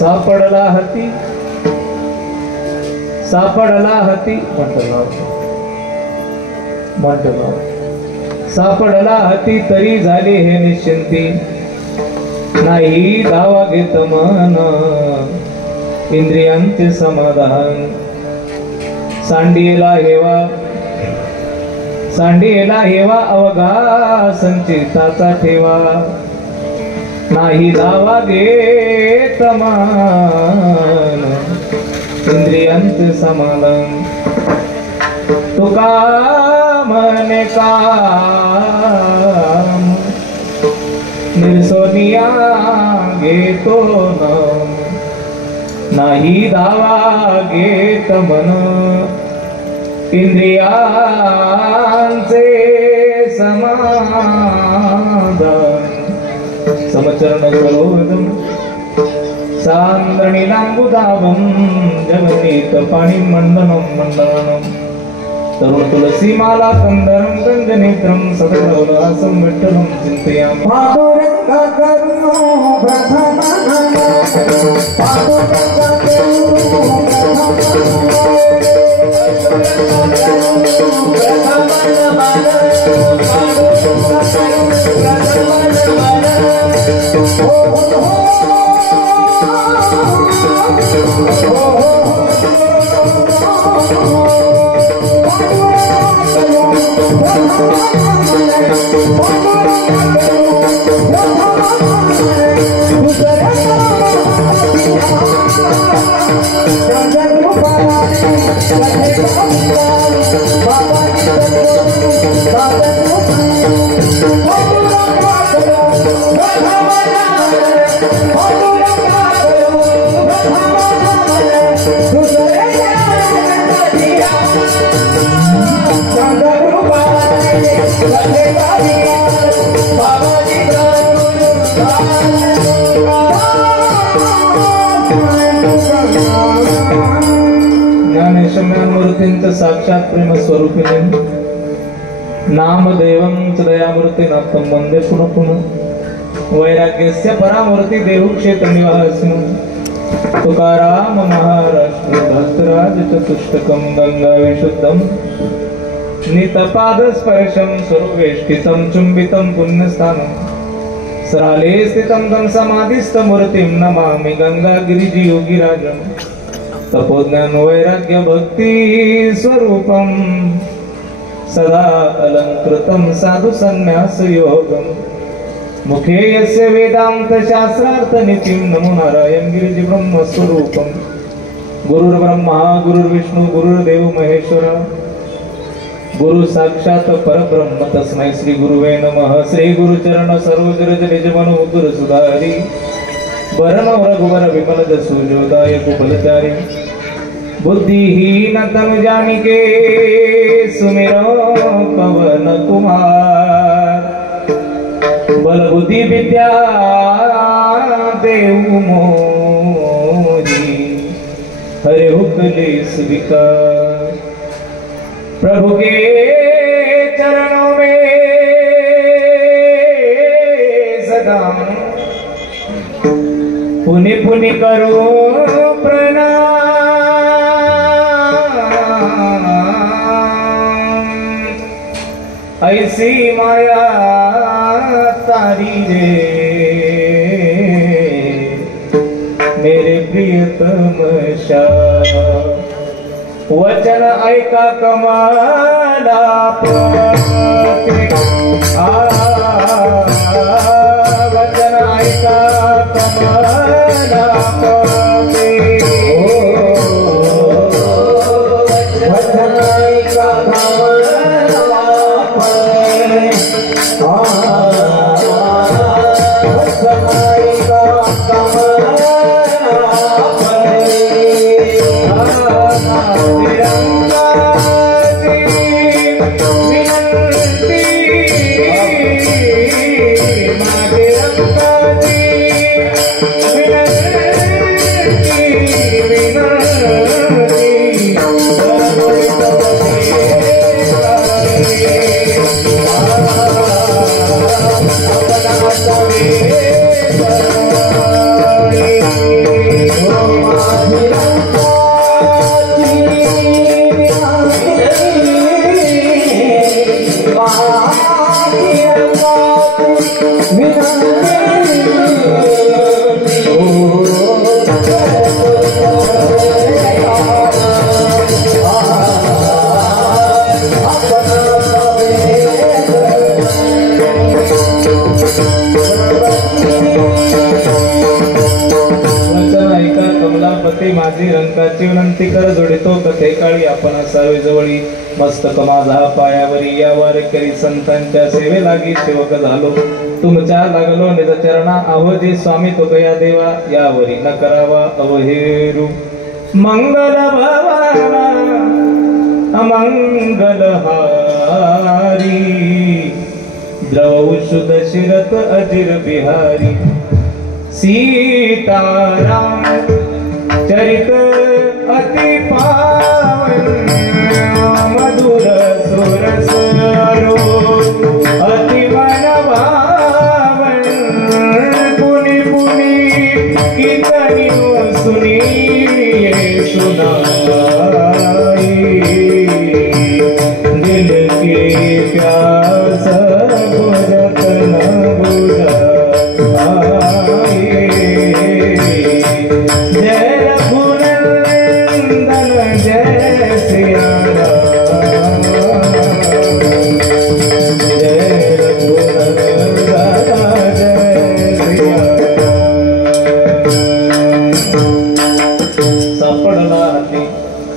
सापडला हती म्हटलं सापडला हती तरी झाले हे निश्चिंती नाही दावा घेत मन इंद्रियांचे समाधान सांडियेला हेवा अवघा संचिताचा ठेवा नाही दावा घेत मन इंद्रियांचे समाधान तुका म्हणे काम निर्सोनिया घेतो नाही दावा घेत मन इंद्रियांचे समाधान समचरण सरोदम सांद्रणी लांबुदाभम जगनीत पाणी मंडनम मंडनम तरुण तुलसी माला कंदरम गंजनेत्रम सदगौलासम विठ्ठलम चिंतयामि पादुरंग करुणो प्रथमनम ज्ञानेशम्यामूर्तिं साक्षात् प्रेम स्वरूपिणे नामदेवं च दयामूर्ति नाथं वन्दे पुनः पुनः वैराग्यस्य परामूर्ति देवक्षेत्र निवासिनं तुकाराम महाराष्ट्र भक्तराज चतुष्टकं गंगा विशुद्धं नितपादस्पर्शं सर्वेष्टितं चुंबितं पुण्यस्थानं सराले स्थितं तं समाधिस्थमूर्तिं नमामि गंगागिरियोगिराजम् तपोज्ञान वैराग्य भक्ति स्वरूपम सदा अलंकृतं साधु संन्यास योगम मुखे यस्य वेदांत शास्त्रार्थ नितिं नमो नारायण गिरिजि ब्रह्म स्वरूपम गुरुर्ब्रह्मा गुरुर्विष्णु गुरुर्देव महेश्वर गुरु साक्षात परब्रह्म तस्मै श्री गुरुवे नमः श्री गुरुचरण सरोज रज निज मनो गुरु सुधारी वरण रघुवर विमल जसु जोदाय कुबलचारी बुद्धिहीन तनु जानिके सुमिरो पवन कुमार बल बुद्धि विद्या देव मोरी हरे हुक्लेश विकार प्रभु के चरणों में सदा पुनि पुनि करो प्रणाम ऐसी माया तारी रे मेरे प्रियतम शाह वचन ऐका कमाला वचन ऐका कमाला वचन ऐका Hare काळी माझी रंकाची विनंती कर जोडितो कथे काळी आपण असावे जवळी मस्तक माझा पायावरी या वारकरी संतांच्या सेवे लागी सेवक झालो तुमच्या लागलो निज चरणा अवधी स्वामी तो गया देवा यावरी न करावा अवहेरू मंगल भवाना अमंगल हारी द्रव शुद्ध शिरत अजिर बिहारी सीताराम चरित अति पावन मधुर सुरस अति मन भावन पुनि पुनि कीर्तनी सुनी सुनाई दिल के प्यास बुझत न बुझाई जय रघुनंदन जय सिया राम जय रघुनंदन जय सिया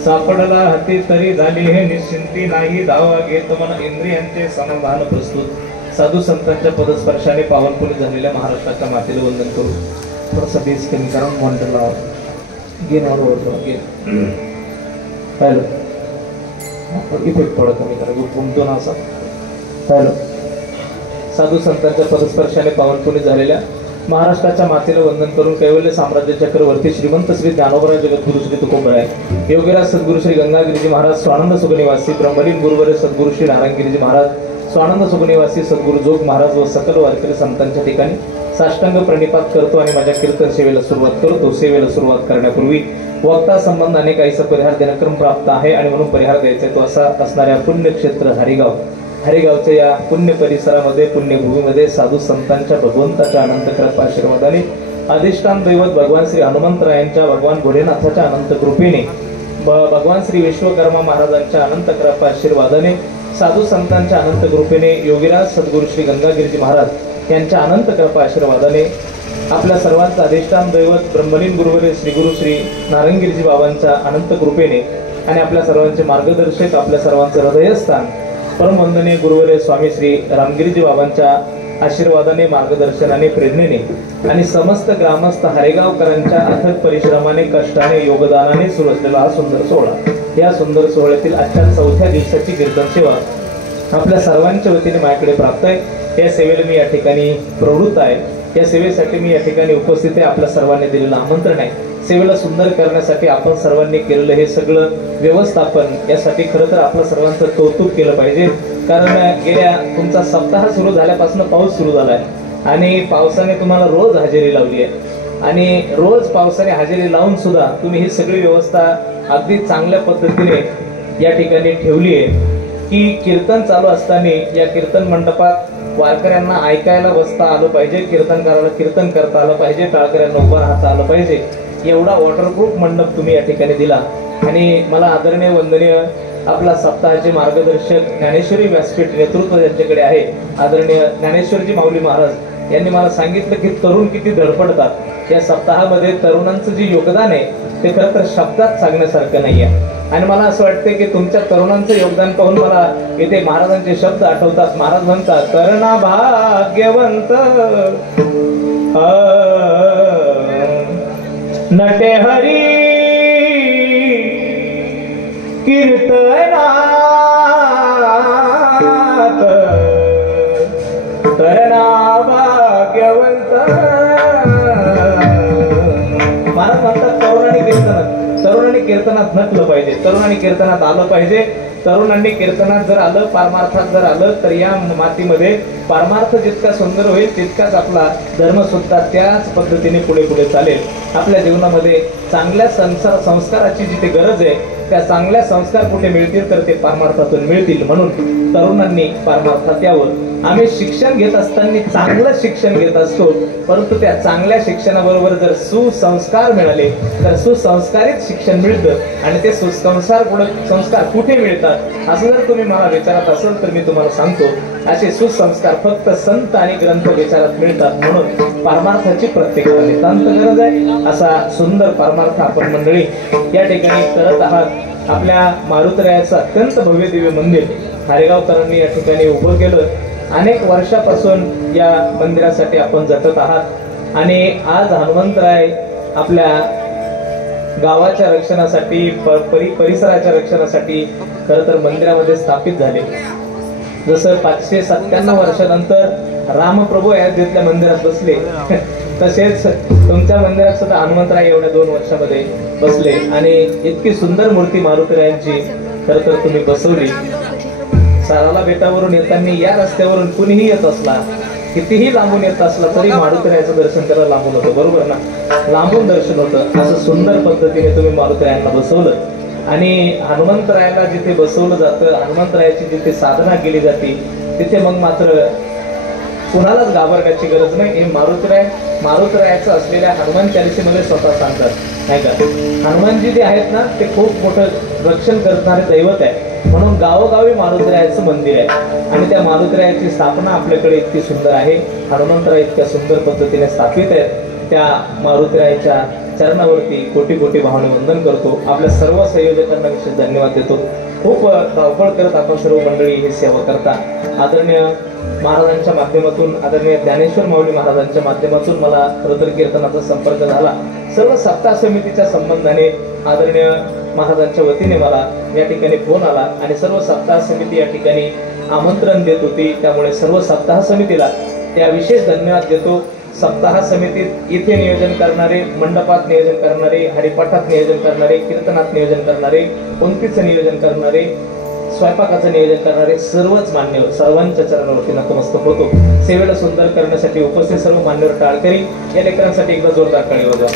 सापडला हाती तरी झाली हे निश्चिंती नाही धावा घेत मन इंद्रियांचे समाधान प्रस्तुत साधू संतांच्या पदस्पर्शाने पावनपुरी झालेल्या महाराष्ट्राच्या मातेला वंदन करू थोडंसं बेस कमी करा मॉनिटरला गेन हॅलो इफेक्ट थोडा कमी करा घुमतो ना असा हॅलो साधू संतांच्या पदस्पर्शाने पावनपुरी झालेल्या महाराष्ट्राच्या मातेला वंदन करून कैवल्य साम्राज्य चक्रवर्ती श्रीमंत श्री ज्ञानोबराय जगद्गुरु श्री तुकोबराय योगीराज सद्गुरु श्री गंगागिरीजी महाराज स्वानंद सुखनिवासी ब्रह्मलीन गुरुवर्य सद्गुरु श्री नारायणगिरीजी महाराज स्वानंद सुखनिवासी सद्गुरु जोग महाराज व सकल वारकरी संतांच्या ठिकाणी साष्टांग प्रणिपात करतो आणि माझ्या कीर्तन सेवेला सुरुवात करतो सेवेला सुरुवात करण्यापूर्वी वक्ता संबंधाने काहीसा परिहार देणक्रम प्राप्त आहे आणि म्हणून परिहार द्यायचा तो असा असणाऱ्या पुण्यक्षेत्र हरिगावच्या या पुण्य परिसरामध्ये पुण्यभूमीमध्ये साधू संतांच्या भगवंताच्या अनंत कृपाशीर्वादाने अधिष्ठान दैवत भगवान श्री हनुमंतरायांच्या भगवान भोलेनाथाच्या अनंत कृपेने भगवान श्री विश्वकर्मा महाराजांच्या अनंत कृपाशीर्वादाने साधू संतांच्या अनंत कृपेने योगीराज सद्गुरु श्री गंगागिरीजी महाराज यांच्या अनंत कृपाशीर्वादाने आपल्या सर्वांचं अधिष्ठान दैवत ब्रह्मलीन गुरुवर्य श्री गुरु श्री नारायणगिरीजी बाबांच्या अनंत कृपेने आणि आपल्या सर्वांचे मार्गदर्शक आपल्या सर्वांचं हृदयस्थान परमवंदनीय गुरुवर्य स्वामी श्री रामगिरीजी बाबांच्या आशीर्वादाने मार्गदर्शनाने प्रेरणेने आणि समस्त ग्रामस्थ हरेगावकरांच्या अथक परिश्रमाने कष्टाने योगदानाने सुरू असलेला हा सुंदर सोहळा या सुंदर सोहळ्यातील आजच्या 4थ्या दिवसाची कीर्तन सेवा आपल्या सर्वांच्या वतीने माझ्याकडे प्राप्त आहे या सेवेला मी या ठिकाणी प्रवृत्त आहे या सेवेसाठी मी या ठिकाणी उपस्थित आहे आपल्या सर्वांनी दिलेलं आमंत्रण आहे सेवेला सुंदर करण्यासाठी आपण सर्वांनी केलेलं हे सगळं व्यवस्थापन यासाठी खरं तर आपलं सर्वांचं कौतुक केलं पाहिजे कारण गेल्या तुमचा सप्ताह सुरू झाल्यापासून पाऊस सुरू झालाय आणि पावसाने तुम्हाला रोज हजेरी लावली आहे आणि रोज पावसाने हजेरी लावून सुद्धा तुम्ही ही सगळी व्यवस्था अगदी चांगल्या पद्धतीने या ठिकाणी ठेवली आहे की कीर्तन चालू असताना या कीर्तन मंडपात वारकऱ्यांना ऐकायला बसता आलं पाहिजे कीर्तनकाराला कीर्तन करता आलं पाहिजे टाळकऱ्यांना उभं राहता आलं पाहिजे एवढा वॉटरप्रूफ मंडप तुम्ही या ठिकाणी दिला आणि मला आदरणीय वंदनीय आपला सप्ताहाचे मार्गदर्शक ज्ञानेश्वरी व्यासपीठ नेतृत्व त्यांच्याकडे आहे आदरणीय ज्ञानेश्वरजी माऊली महाराज यांनी मला सांगितलं की तरुण किती धडपडतात या सप्ताहामध्ये तरुणांचं जे योगदान आहे ते खरं तर शब्दात सांगण्यासारखं नाही आहे आणि मला असं वाटतं की तुमच्या तरुणांचं योगदान पाहून मला इथे महाराजांचे शब्द आठवतात महाराज म्हणतात तरणा भाग्यवंत नटे हरी कीर्तनात तरणा भाग्यवंत महाराज म्हणतात तरुणांनी कीर्तनात नटलं पाहिजे तरुणांनी कीर्तनात आलं पाहिजे तरुणांनी कीर्तनात जर आलं पारमार्थात जर आलं तर या मातीमध्ये पारमार्थ जितका सुंदर होईल तितकाच आपला धर्म सुद्धा त्याच पद्धतीने पुढे पुढे चालेल आपल्या जीवनामध्ये चांगल्या संस्काराची जिथे गरज आहे त्या चांगल्या संस्कार कुठे मिळतील तर ते पारमार्थातून मिळतील म्हणून तरुणांनी पारमार्थात यावं आम्ही शिक्षण घेत असताना चांगलं शिक्षण घेत असतो परंतु त्या चांगल्या शिक्षणाबरोबर जर सुसंस्कार मिळाले तर सुसंस्कारित शिक्षण मिळतं आणि ते सुसंस्कार संस्कार कुठे मिळतात असं जर तुम्ही मला विचारत असाल तर मी तुम्हाला सांगतो असे सुसंस्कार फक्त संत आणि ग्रंथ विचारात मिळतात, म्हणून परमार्थाची प्रत्येकाला नितांत गरज आहे. असा सुंदर परमार्थ आपण मंडळी या ठिकाणी करत आहात. आपल्या मारुतरायाचं अत्यंत भव्य दिव्य मंदिर हारेगावकरांनी या ठिकाणी उभं केलं. अनेक वर्षापासून या मंदिरासाठी आपण झटत आहात आणि आज हनुमंतराय आपल्या गावाच्या रक्षणासाठी परिसराच्या रक्षणासाठी खरं तर मंदिरामध्ये स्थापित झाले. जसं 597 वर्षानंतर रामप्रभू अयोध्येतल्या मंदिरात बसले तसेच तुमच्या मंदिरात सुद्धा हनुमंतराय एवढ्या 2 वर्षामध्ये बसले आणि इतकी सुंदर मूर्ती मारुतीरायांची खरं तर तुम्ही बसवली. साराला बेटावरून येताना या रस्त्यावरून कुणीही येत असला, कितीही लांबून येत असला तरी मारुतीरायाचं दर्शन करायला लांबून होतं, बरोबर ना? लांबून दर्शन होतं. असं सुंदर पद्धतीने तुम्ही मारुतीरायांना बसवलं आणि हनुमंतरायाला जिथे बसवलं जातं, हनुमंतरायाची जिथे साधना केली जाते तिथे मग मात्र कुणालाच घाबरण्याची गरज नाही. हे मारुतीरायाचं असलेल्या हनुमान चालिसेमध्ये स्वतः सांगतात, नाही का? हनुमानजी जे आहेत ना ते खूप मोठं रक्षण करणारे दैवत आहे, म्हणून गावोगावी मारुतीरायाचं मंदिर आहे आणि त्या मारुतीरायाची स्थापना आपल्याकडे इतकी सुंदर आहे. हनुमंतराय इतक्या सुंदर पद्धतीने स्थापित आहेत. त्या मारुतीरायाच्या चरणावरती कोटी कोटी भावने वंदन करतो. आपल्या सर्व संयोजकांना विशेष धन्यवाद देतो. खूप धावपळ करत आपण सर्व मंडळी ही सेवा करता. आदरणीय महाराजांच्या माध्यमातून, आदरणीय ज्ञानेश्वर माऊली महाराजांच्या माध्यमातून मला खरंतर कीर्तनाचा संपर्क झाला. सर्व सप्ताह समितीच्या संबंधाने आदरणीय महाराजांच्या वतीने मला या ठिकाणी फोन आला आणि सर्व सप्ताह समिती या ठिकाणी आमंत्रण देत होती. त्यामुळे सर्व सप्ताह समितीला त्या विशेष धन्यवाद देतो. सप्ताह समितीत इथे नियोजन करणारे, मंडपात नियोजन करणारे, हरिपाठात नियोजन करणारे, कीर्तनात नियोजन करणारे, पंक्तीचं नियोजन करणारे, स्वयंपाकाचं नियोजन करणारे सर्वच मान्यवर, सर्वांच्या चरणावरती नतमस्तक होतो. सेवेला सुंदर करण्यासाठी उपस्थित सर्व मान्यवर टाळकरी या लेकरांसाठी एकदा जोरदार टाळी वाजवा,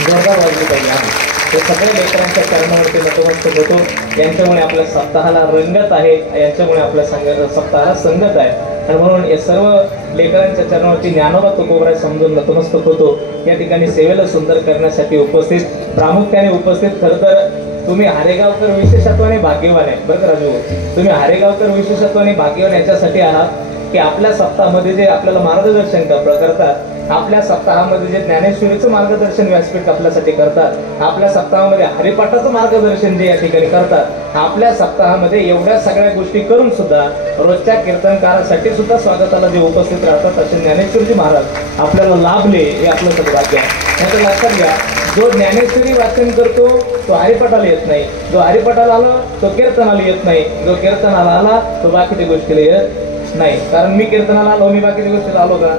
जोरदार वाजली पाहिजे. आम्ही हे सगळ्या लेकरांच्या चरणावरती नतमस्तक होतो. यांच्यामुळे आपल्या सप्ताहाला रंगत आहे, यांच्यामुळे आपल्या सप्ताहाला संगत आहे आणि म्हणून या सर्व लेकरांच्या चरणावरती ज्ञानोबा तुकोबराय समजून नतमस्तक होतो. या ठिकाणी सेवेला सुंदर करण्यासाठी उपस्थित, प्रामुख्याने उपस्थित, खरं तर तुम्ही हारेगावकर विशेषत्वाने भाग्यवान आहे बरं का राजू. तुम्ही हारेगावकर विशेषत्वाने भाग्यवान याच्यासाठी आहात की आपल्या सप्ताहामध्ये जे आपल्याला मार्गदर्शन करतात, आपल्या सप्ताहामध्ये जे ज्ञानेश्वरीचं मार्गदर्शन व्यासपीठ आपल्यासाठी करतात, आपल्या सप्ताहामध्ये हरिपाठाचं मार्गदर्शन जे या ठिकाणी करतात, आपल्या सप्ताहामध्ये एवढ्या सगळ्या गोष्टी करून सुद्धा रोजच्या कीर्तनकारासाठी सुद्धा स्वागताला जे उपस्थित राहतात असे ज्ञानेश्वरजी महाराज आपल्याला लाभले, हे आपलं सौभाग्य आहे. याचं लक्षात घ्या, जो ज्ञानेश्वरी वाचन करतो तो हरिपाठाला येत नाही, जो हरिपाठाला आला तो कीर्तनाला येत नाही, जो कीर्तनाला आला तो बाकीच्या गोष्टीला येत नाही. कारण मी कीर्तनाला आलो, मी बाकीच्या गोष्टीला आलो का?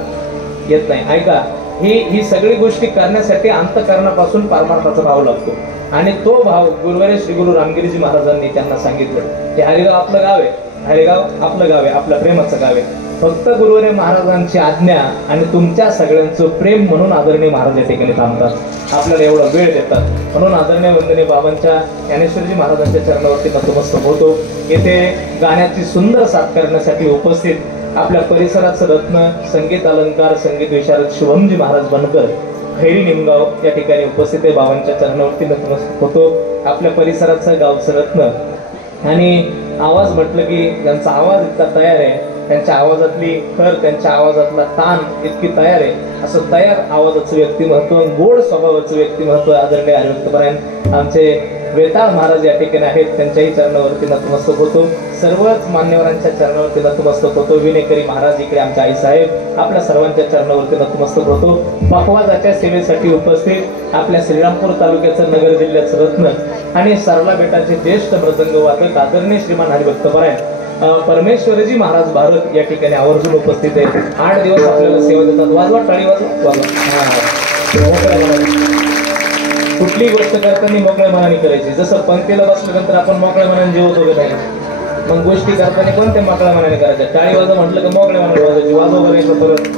येत नाही. ऐका, ही सगळी गोष्टी करण्यासाठी अंतःकरणापासून परमार्थाचा भाव लागतो आणि तो भाव गुरुवारी श्री गुरु रामगिरीजी महाराजांनी त्यांना सांगितलं की हरिगाव आपलं गाव आहे, हरिगाव आपलं गाव आहे, आपल्या प्रेमाचं गाव आहे. फक्त गुरुवारी महाराजांची आज्ञा आणि तुमच्या सगळ्यांचं प्रेम म्हणून आदरणीय महाराज या ठिकाणी थांबतात, आपल्याला एवढा वेळ देतात. म्हणून आदरणीय वंदनीय बाबांच्या ज्ञानेश्वरजी महाराजांच्या चरणावरती नतमस्तक होतो. येथे गाण्याची सुंदर साथ करण्यासाठी उपस्थित आपल्या परिसराचं रत्न, संगीत अलंकार, संगीत विशारद शुभमजी महाराज बनकर, खैरी निमगाव या ठिकाणी उपस्थित आहे. बाबांच्या चरणावरती नतमस्तक होतो. आपल्या परिसराचं गावचं रत्न आणि आवाज म्हटलं की त्यांचा आवाज इतका तयार आहे, त्यांच्या आवाजातली खर, त्यांच्या आवाजातला ताण इतकी तयार आहे, असं तयार आवाजाचं व्यक्तिमत्व, गोड स्वभावाचं व्यक्तिमत्व आदरणीय हरिभक्तपरायण आमचे वेताळ महाराज या ठिकाणी आहेत. त्यांच्याही चरणावरती नतमस्तक होतो. सर्वच मान्यवरांच्या चरणावरती नतमस्तक होतो. विनेकरी महाराज इकडे आमचे आईसाहेब आपल्या सर्वांच्या चरणावरती नतमस्तक होतो. पखवाजाच्या सेवेसाठी उपस्थित आपल्या श्रीरामपूर तालुक्याचं, नगर जिल्ह्याचं रत्न आणि सरला बेटाचे ज्येष्ठ मृदंग वादक आदरणीय श्रीमान हरिभक्तपरायण परमेश्वरजी महाराज भारत या ठिकाणी आवर्जून उपस्थित आहेत. 8 दिवस आपल्याला सेवा देतात. वाजवा टाळी, वाजवा. मोकळ्या मनाने कुठलीही गोष्ट करताना मोकळ्या मनाने करायची. जसं पंक्तीला बसल्यानंतर आपण मोकळ्या मनाने जेवत वगैरे नाही, मग गोष्टी करताना कोणत्या मोकळ्या मनाने करायच्या. टाळी वाजवा म्हटलं की मोकळ्या मनाने वाजायची, वाजव वगैरे परत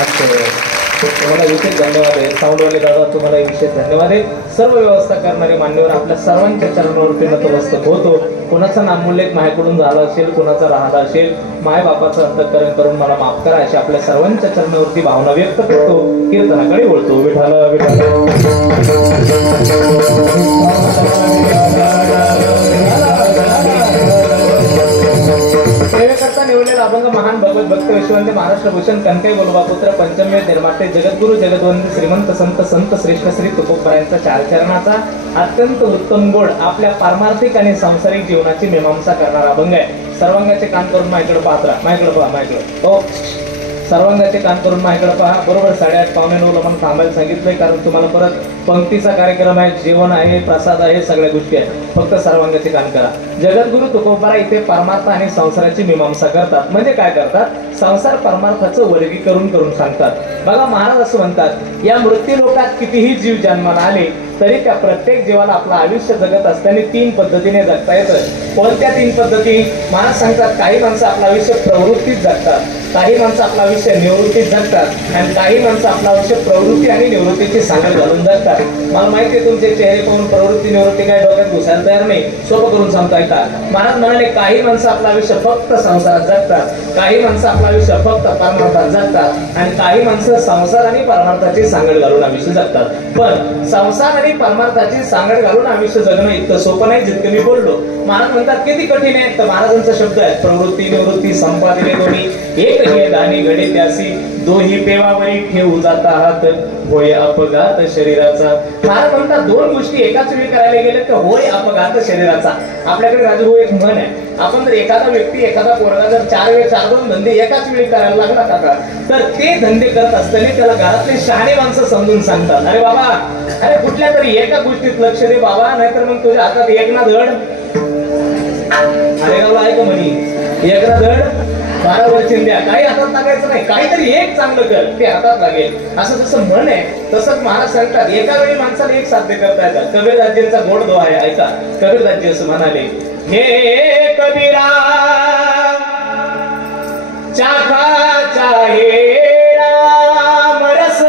असं. तुम्हाला विशेष धन्यवाद आहे. साऊंडवाले दादा तुम्हाला विशेष धन्यवाद आहे. सर्व व्यवस्था करणारे मान्यवर आपल्या सर्वांच्या चरणावरती नतमस्तक होतो. कोणाचा नामोल्लेख माझ्याकडून झाला असेल, कोणाचा राहिला असेल, माय बापाचं अंतःकरण करून मला माफ करा अशी आपल्या सर्वांच्या चरणावरती भावना व्यक्त करतो. कीर्तनाकडे वळतो. विठाल विठाल सेवेकरता निवडलेला पालक भक्त विश्ववंत महाराष्ट्र भूषण कनकाई गोलबा पुत्र पंचमे निर्माते जगद्गुरु जगद्वंदी श्रीमंत संत संत श्रेष्ठ श्री तुकोबरायांचा चार चरणाचा अत्यंत उत्तम गोड आपल्या पारमार्थिक आणि सांसारिक जीवनाची मीमांसा करणारा अभंग आहे. सर्वांगाचे कान करून माझ्याकडे पाहत राहा. माझ्याकडे पहा, माझ्याकडे हो, सर्वांगाचे कान करून माझ्याकडे पहा. बरोबर 8:30 पावणे 9 ला मला थांबायला सांगितलंय, कारण तुम्हाला परत पंक्तीचा कार्यक्रम आहे, जेवण आहे, प्रसाद आहे, सगळ्या गोष्टी आहेत. फक्त सर्वांगाचे कान करा. जगद्गुरु तुकोबरा इथे परमार्थ आणि संसाराची मीमांसा करतात. म्हणजे काय करतात? संसार परमार्थाचं वर्गीकरण करून सांगतात. बघा, महाराज असं म्हणतात, या मृत्यू लोकात कितीही जीव जन्माला आले तरी त्या प्रत्येक जीवाला आपलं आयुष्य जगत असताना 3 पद्धतीने जगता येतं. कोणत्या 3 पद्धती? महाराज सांगतात, काही माणसं आपलं आयुष्य प्रवृत्तीत जगतात, काही माणसं आपलं आयुष्य निवृत्तीत जगतात आणि काही माणसं आपलं आयुष्य प्रवृत्ती आणि निवृत्तीची सांगड घालून जगतात. मला माहिती आहे तुमचे चेहरे पाहून प्रवृत्ती निवृत्ती काय डोक्यात घुसायला तयार नाही. सोपं करून सांगता येतात. महाराज म्हणाले, काही माणसं आपलं आयुष्य फक्त संसारात जगतात, काही माणसं आपलं आयुष्य फक्त परमार्थात जगतात आणि काही माणसं संसार आणि परमार्थाची सांगड घालून आयुष्य जगतात. पण संसार आणि परमार्थाची सांगड घालून आयुष्य जगणं इतकं सोपं नाही जितकं मी बोललो. महाराज म्हणतात किती कठीण आहे. तर महाराजांचा शब्द आहे, प्रवृत्ती निवृत्ती संपादिले दोन्ही एक हे दाणी घडे त्यासी दोही पेवावरी ठेवू जाता हात होय अपघात शरीराचा. महाराज म्हणतात 2 गोष्टी एकाच वेळी करायला गेले तर होय अपघात शरीराचा. आपल्याकडे राजू एक म्हण आहे, आपण जर एखादा व्यक्ती एखादा पोरगा जर 4-2 धंदे एकाच वेळी करायला लागला काका, तर ते धंदे करत असताना त्याला घरातले शहाणे माणसं समजून सांगतात, अरे बाबा, अरे कुठल्या तरी एका गोष्टीत लक्ष दे बाबा, नाहीतर मग तुझ्या हातात एक ना धड, अरे गावला ऐक म्हणी, एक ना धड 12 वर चिंध्या, काही हातात लागायचं नाही, काहीतरी एक चांगलं कर, ते हातात लागेल. असं जसं म्हण आहे तसंच महाराज सांगतात, एका वेळी माणसाला एक साध्य करता येतात. कबीरदाजींचा गोड दोहा आहे, ऐका. कबीरदाजी असं म्हणाले, हे कबीरा चाखा चाहे राम रस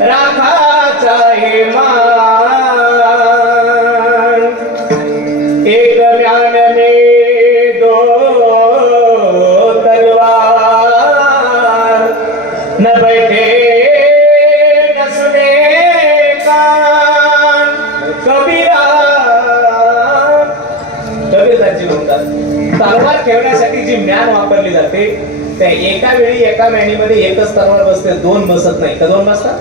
राखा चाहे मान एक म्यान में 2 तलवार न बैठे न सुने कान. कबीरा कबीरदाजी म्हणतात, तलवार ठेवण्यासाठी जी म्यान वापरली जाते त्या एका वेळी एका म्यानीमध्ये एकच तलवार बसते, 2 बसत नाही. का 2 बसतात?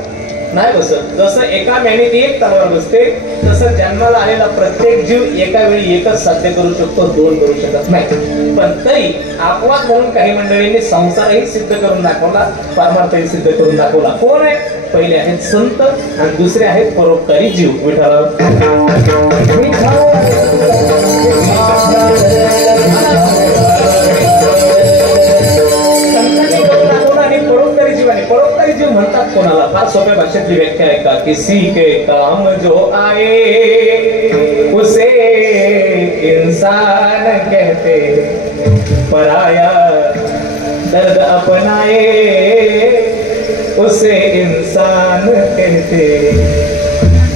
नाही बसत. जसं एका म्यानीत एक तलवार बसते तसं जन्माला आलेला प्रत्येक जीव एका वेळी एकच साध्य करू शकतो, 2 करू शकत नाही. पण तरी अपवाद म्हणून काही मंडळींनी संसारही सिद्ध करून दाखवला, परमार्थही सिद्ध करून दाखवला. कोण आहे? पहिले आहेत संत आणि दुसरे आहेत परोपकारी जीव. विठ्ठल परोपकारी जीवाने, परोपकारी जीव म्हणतात कोणाला? फार सोप्या भाषेतली व्याख्या आहे का, किसी के काम जो आए उसे इंसान कहते, पराया दर्द अपनाए उसे इंसान कहते.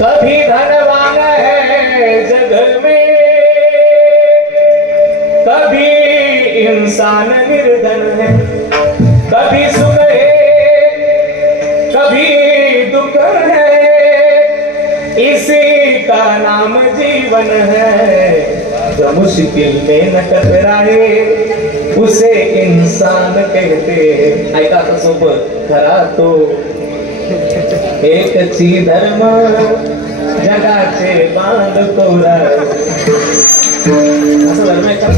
कभी धनवान है जग में, कभी इंसान निर्धन है, कभी सुख है कभी दुख है, इसी का नाम जीवन है. जो मुश्किल में न टकराए उसे इंसान कहते. ऐका आता सोबत, खरा तो एकची धर्म जगाचे बांध कोरा. असं धर्म आहे का?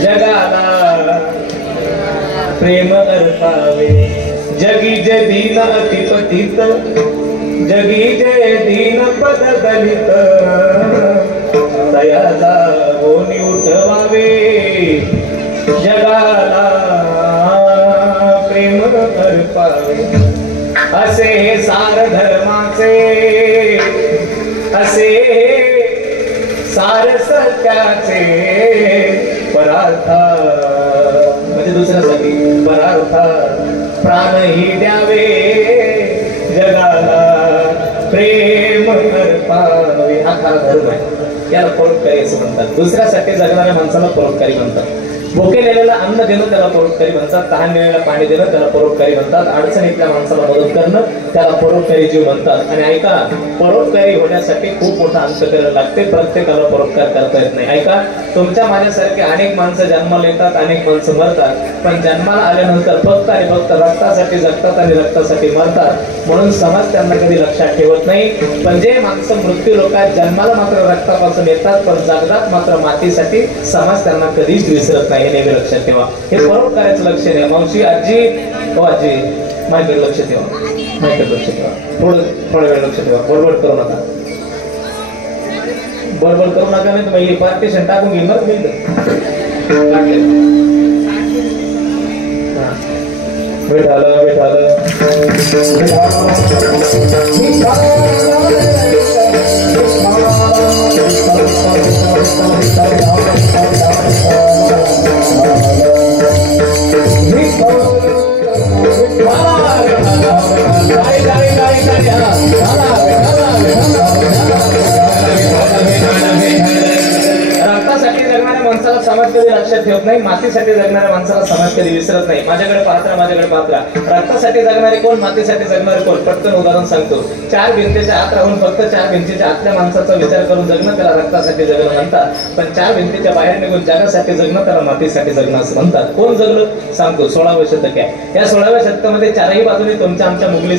जगाला प्रेम अर्पावे, जगी जे दीन अतिपतित, जगी जे दीन पद दलित, तयाला कोणी उठवावे, जगाला प्रेम अर्पावे. असे सार धर्माचे, असे सार सत्याचे परार्था, म्हणजे दुसऱ्यासाठी परार्था प्राणही द्यावे, जगाला प्रेम अर्पावे. हा खरा धर्म आहे, याला परोपकारी असं म्हणतात. दुसऱ्यासाठी जगणाऱ्या माणसाला परोपकारी म्हणतात. भुकेलेल्याला अन्न देणं त्याला परोपकारी म्हणतात, तहानलेल्याला पाणी देणं त्याला परोपकारी म्हणतात, अडचणीतल्या माणसाला मदत करणं त्याला परोपकारी जीव म्हणतात. आणि ऐका, परोपकारी होण्यासाठी खूप मोठा अंतकरण लागते, प्रत्येकाला परोपकार करता येत नाही. ऐका, तुमच्या माझ्यासारखे अनेक माणसं जन्माला येतात, अनेक माणसं मरतात, पण जन्माला आल्यानंतर फक्त आणि फक्त रक्तासाठी जगतात आणि रक्तासाठी मरतात, म्हणून समाज त्यांना कधी लक्षात ठेवत नाही. पण जे माणसं मृत्यू लोकात जन्माला मात्र रक्तापासून येतात पण जगतात मात्र मातीसाठी, समाज त्यांना कधीच विसरत नाही. हे नेहमी लक्षात ठेवा, हे परोपकाराचं लक्षण आहे. मावशी, आजी, हो आजी, माझ्याकडे लक्ष ठेवा, माझ्याकडे लक्ष ठेवा, थोडा वेळ लक्ष ठेवा, बडबड करू नका, बडबड करू नका, नाही तर पार्टिशन टाकून घेईन बरं मिळतं. भेटालं भेटालं रक्तासाठी जगणाऱ्या माणसाला समाज कधी लक्षात ठेवत नाही, मातीसाठी जगणाऱ्या माणसाला समाज कधी विसरत नाही. माझ्याकडे पाहत्रा, माझ्याकडे पाहत्रा. रक्तासाठी जगणारे कोण, मातीसाठी जगणारे कोण? पटकन उदाहरण सांगतो. 4 भिंतीच्या आत राहून फक्त 4 भिंतीच्या आतल्या माणसाचा विचार करून जगणं त्याला रक्तासाठी जगणं म्हणतात, पण 4 भिंतीच्या बाहेर निघून जगासाठी जगणं त्याला मातीसाठी जगणं असं म्हणतात. कोण जगलं सांगतो. 16वे शतक आहे. या 16व्या शतकामध्ये चारही बाजूने तुमच्या आमच्या मुघली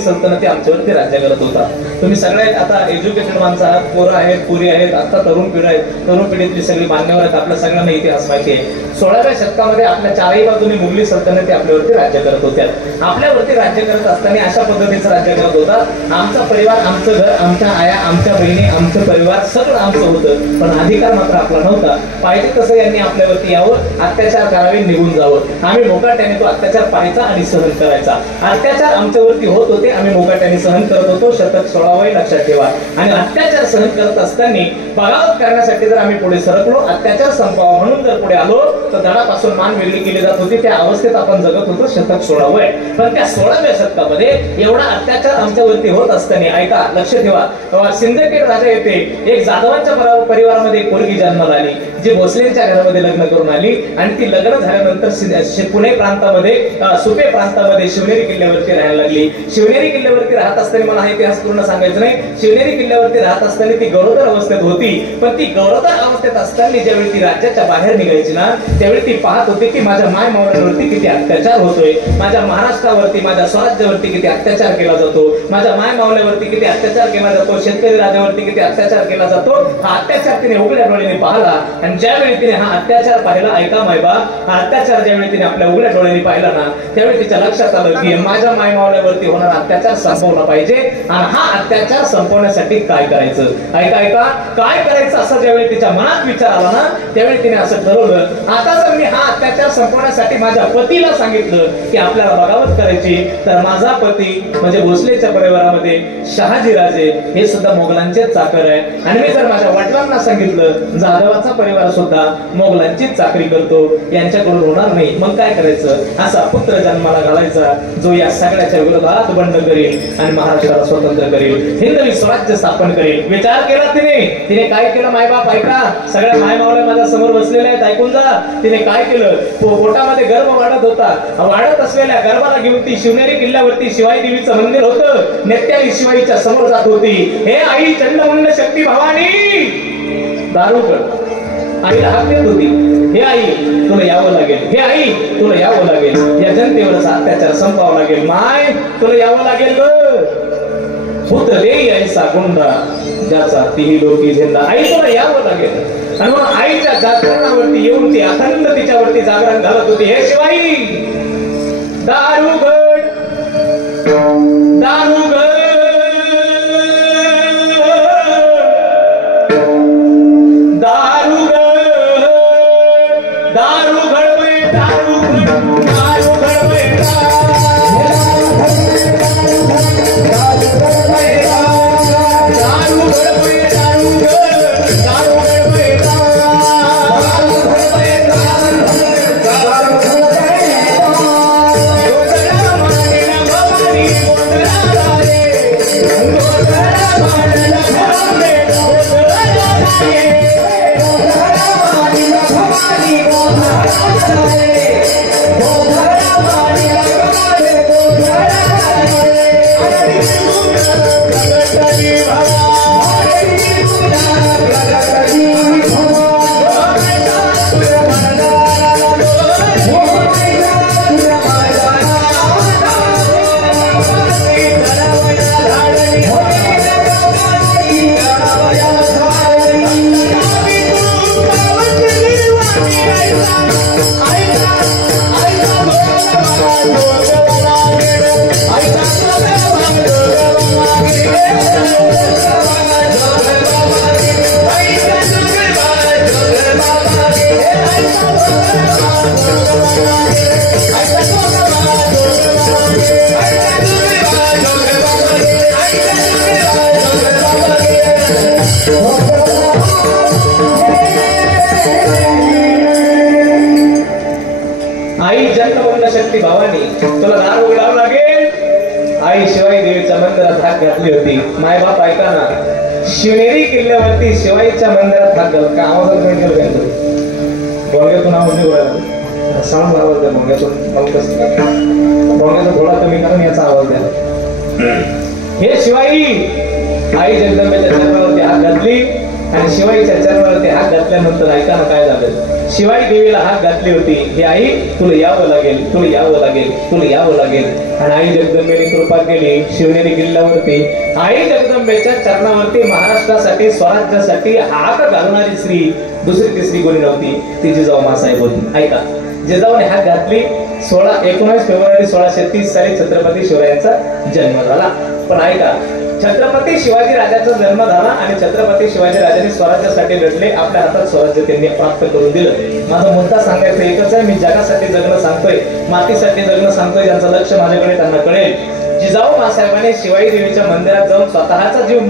सल्तनती आमच्यावरती राज्य करत होता. तुम्ही सगळे आता एज्युकेटेड माणसं आहात, पोरं आहेत, पुरी आहेत, आता तरुण पिढी आहेत, तरुण पिढीतली सगळी मान्यवर आहेत, आपल्या सगळ्यांना इतिहास माहिती आहे. 16व्या शतकामध्ये आपल्या चारही बाजूने मुघली सल्तनती आपल्यावरती राज्य करत होत्या. आपल्यावरती राज्य करत असताना अशा पद्धतीचं राज्य करत होता. आमचा परिवार, आमचं घर, आमच्या आया, आमच्या बहिणी, आमचं परिवार सगळं आमचं होतं, पण अधिकार मात्र आपला नव्हता. पाहिजे तसं यांनी आपल्यावरती यावं, अत्याचार करावे, निघून जावं. आम्ही मोकाट्याने तो अत्याचार पाहायचा आणि सहन करायचा. अत्याचार आमच्यावरती होत होते, आम्ही मोकाट्याने सहन करत होतो. शतक 16वे लक्षात ठेवा. आणि अत्याचार सहन करत असताना बगावत करण्यासाठी जर आम्ही पुढे सरकलो, अत्याचार संपवावा म्हणून जर पुढे आलो, तर धडापासून मान वेगळी केली जात होती. त्या अवस्थेत आपण जगत होतो. शतक 16वे. पण त्या 16व्या शतकामध्ये एवढा अत्याचार आमच्यावरती होत असताना, ऐका, लक्ष ठेवा, सिंदखेड राजा येथे एक जाधवांच्या परिवारामध्ये एक मुलगी जन्माला आली, जी भोसलेंच्या घरामध्ये लग्न करून आली. आणि ती लग्न झाल्यानंतर पुणे प्रांतामध्ये, सुपे प्रांतामध्ये शिवनेरी किल्ल्यावरती राहायला लागली. शिवनेरी किल्ल्यावरती राहत असताना, मला हा इतिहास पूर्ण सांगायचं नाही, शिवनेरी किल्ल्यावरती राहत असताना ती गरोदर अवस्थेत होती. पण ती गरोदर अवस्थेत असताना ज्यावेळी ती राज्याच्या बाहेर निघायची ना, त्यावेळी ती पाहत होती की माझ्या माय मावळ्यांवरती किती अत्याचार होतोय, माझ्या महाराष्ट्रावरती, माझ्या स्वराज्यावरती किती अत्याचार केला जातो, माझ्या माय मावळ्यावरती किती अत्याचार केला जातो, शेतकरी राजावरती किती अत्याचार केला जातो. हा अत्याचार तिने उघड्या डोळ्याने पाहिला. आणि ज्यावेळी तिने हा अत्याचार पाहिला, ऐका मायबा, हा अत्याचार ज्यावेळी तिने आपल्या उघड्या डोळ्याने पाहिला ना, त्यावेळी तिच्या लक्षात आलं की माझ्या माय मावळ्यावरती होणारा अत्याचार संपवला पाहिजे. आणि हा अत्याचार संपवण्यासाठी काय करायचं, ऐका ऐका, काय करायचं असं ज्यावेळी तिच्या मनात विचार आला ना, त्यावेळी तिने असं ठरवलं, आता जर मी हा अत्याचार संपवण्यासाठी माझ्या पतीला सांगितलं की आपल्याला बगावत करायची, तर माझा पती म्हणजे भोसलेच्या परिवारामध्ये शहाजीराजे हे सुद्धा मोगलांचेच चाकर आहे. आणि मी जर माझ्या वडिलांना सांगितलं जाधवाचा परिवार सुद्धा मोगलांचीच चाकरी करतो, यांच्याकडून होणार नाही, मग काय करायचं, असा पुत्र जन्माला घालायचा जो या सगळ्याच्या विरोधात बंड करेल आणि महाराष्ट्राला स्वतंत्र करेल, हिंदवी स्वराज्य स्थापन करेल. विचार केला तिने काय केलं मायबाप, ऐका, सगळ्या माय मावल्या माझ्या समोर बसलेल्या आहेत, ऐकून जा. तिने काय केलं, पोटामध्ये गर्भ वाढत होता, वाढत असलेल्या गर्भाला घेऊन ती शिवनेरी किल्ल्यावरती शिवाई देवीचं मंदिर होतं, नेत्याने शिवाईच्या समोर जात होती. हे आई चंडमुंड शक्ती भवानी, दारुगड आईला हाक देत होती, हे आई तुला यावं लागेल, हे आई तुला यावं लागेल, या जनतेवरचा अत्याचार संपवावा लागेल, माय तुला यावं लागेल ग. पुत्र देई ऐसा गुंडा ज्याचा तिही लोकी झेंडा, आई तुला यावं लागेल. आणि मग आईच्या जागरणावरती येऊन ती अखंड तिच्यावरती जागरण घालत होती. हे शिवाई दारुगड दारुगड तुला दार उघडावं लागेल. आई शिवाई देवीच्या मंदिरात हात घातली होती. मायबाप ऐका ना, शिवनेरी किल्ल्यावरती शिवाईच्या मंदिरात हात घाल का आवाज भोंग्यातून आवाज नाही बोलायला साऊंड आवाज द्या. भोंग्याचा थोडा कमी करून याचा आवाज द्या. हे शिवाई आई जगदंबेच्या चरणावरती हात घातली आणि शिवाईच्या चरणावरती हात घातल्यानंतर ऐकाना काय झालं. शिवाई देवीला हात घातली होती. हे आई तुला यावं लागेल, तुला यावं लागेल, तुला यावं लागेल. आणि आई जगदंबेने कृपा केली. शिवनेरी किल्ल्यावरती आई जगदंबेच्या चरणावरती महाराष्ट्रासाठी स्वराज्यासाठी हात घालणारी स्त्री दुसरी तिसरी कोणी नव्हती, ती जिजाऊ मासाहेब होती. ऐका, जिजाऊने हात घातली. 19 फेब्रुवारी 1630 साली छत्रपती शिवरायांचा जन्म झाला. पण ऐका, छत्रपती शिवाजी राजाचा जन्म झाला आणि छत्रपती शिवाजी राजांनी स्वराज्यासाठी लढले. आपल्या हातात स्वराज्य त्यांनी प्राप्त करून दिलं. माझा मुद्दा सांगायचा एकच आहे, मी जगासाठी जगणं सांगतोय, मातीसाठी जगणं सांगतोय. ज्यांचं लक्ष माझ्याकडे त्यांना कळेल. जिजाऊ मासाहेबांनी शिवाई देवीच्या मंदिरात जाऊन स्वतःचा जीव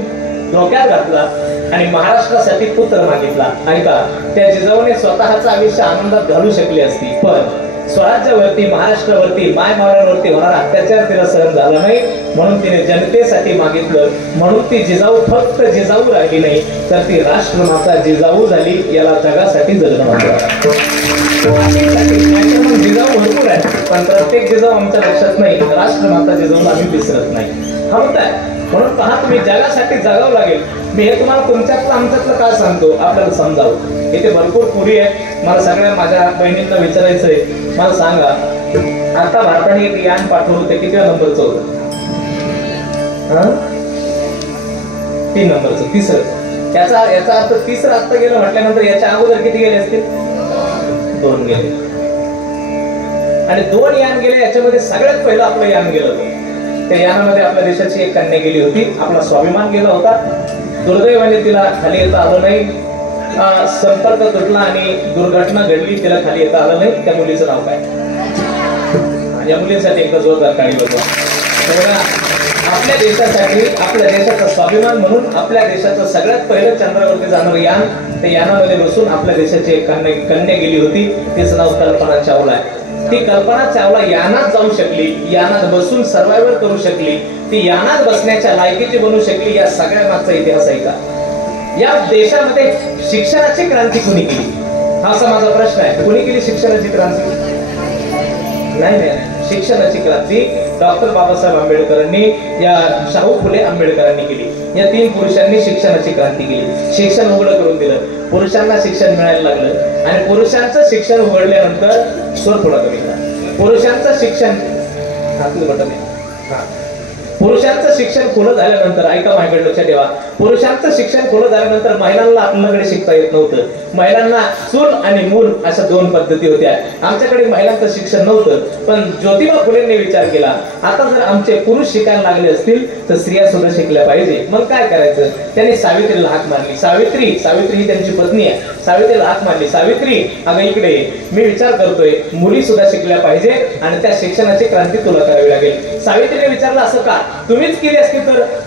धोक्यात घातला आणि महाराष्ट्रासाठी पुत्र मागितला. ऐका, त्या जिजाऊने स्वतःचं आयुष्य आनंदात घालू शकली असती, पण स्वराज्यावरती महाराष्ट्रावरती मायमावळ्यांवरती होणारा अत्याचार तिला सहन झाला नाही, म्हणून तिने जनतेसाठी मागितलं. म्हणून ती जिजाऊ फक्त जिजाऊ राहिली नाही, तर ती राष्ट्रमाता जिजाऊ झाली. याला जगासाठी जगणं म्हणतात. जिजाऊ भरपूर आहे, पण प्रत्येक जिजाऊ आमच्या लक्षात नाही. राष्ट्रमाता जिजाऊला आम्ही विसरत नाही. हा मुद्दा आहे. म्हणून पहा, तुम्ही जगासाठी जगावं लागेल. मी हे तुम्हाला तुमच्यातलं आमच्यातलं काय सांगतो आपल्याला समजावं. इथे भरपूर पुरी आहे. मला सगळ्या माझ्या बहिणींना विचारायचंय, मला सांगा, आता भारताने एक यान पाठवलं, ते किती नंबरचं होतं? 3 नंबरचं, तिसरं. याचा अर्थ तिसरं आत्ता गेलं म्हटल्यानंतर याच्या अगोदर किती गेले असतील? 2 गेले. आणि 2 यान गेले. याच्यामध्ये सगळ्यात पहिलं आपलं यान गेलं होतं. त्या यानामध्ये आपल्या देशाची एक कन्या गेली होती. आपला स्वाभिमान गेला होता. दुर्दैवाने तिला खाली येता आलं नाही. संपर्क तुटला आणि दुर्घटना घडली, तिला खाली येता आलं नाही. त्या मुलीचं नाव काय? या मुलींसाठी एकदा जोरदार टाळी वाजवा. आपल्या देशासाठी, आपल्या देशाचा स्वाभिमान म्हणून आपल्या देशाचं सगळ्यात पहिलं चंद्रावरती जाणारं यान, त्या यानामध्ये बसून आपल्या देशाची एक कन्या गेली होती. तिचं नाव कल्पना चावला आहे. ती कल्पना चावला यानात जाऊ शकली, यानात बसून सर्वायव्हर करू शकली, ती यानात बसण्याच्या लायकीची बनू शकली. या सगळ्या मागचा इतिहास आहे का? या देशामध्ये शिक्षणाची क्रांती कोणी केली? हा असा माझा प्रश्न आहे. कोणी केली शिक्षणाची क्रांती? नाही, शिक्षणाची क्रांती डॉक्टर बाबासाहेब आंबेडकरांनी, या शाहू फुले आंबेडकरांनी केली. या 3 पुरुषांनी शिक्षणाची क्रांती केली. शिक्षण उघडं करून दिलं. पुरुषांना शिक्षण मिळायला लागलं आणि पुरुषांचं शिक्षण उघडल्यानंतर स्वर थोडा कमी करा. पुरुषांचं शिक्षण पुरुषांचं शिक्षण खुलं झाल्यानंतर, ऐका माझ्याकडे लक्षात ठेवा, पुरुषांचं शिक्षण खुलं झाल्यानंतर महिलांना आपल्याकडे शिकता येत नव्हतं. महिलांना चूल आणि मूल अशा 2 पद्धती होत्या. आमच्याकडे महिलांचं शिक्षण नव्हतं. पण ज्योतिबा फुलेंनी विचार केला, आता जर आमचे पुरुष शिकायला लागले असतील तर स्त्रिया सुद्धा शिकल्या पाहिजे. मग काय करायचं? त्यांनी सावित्रीला हाक मारली. सावित्री ही त्यांची पत्नी आहे. सावित्रीला हाक मारली, सावित्री अगं इकडे, मी विचार करतोय मुली सुद्धा शिकल्या पाहिजे आणि त्या शिक्षणाची क्रांती तुला करावी लागेल. सावित्रीने विचारलं, असं का? तुम्हीच केली असती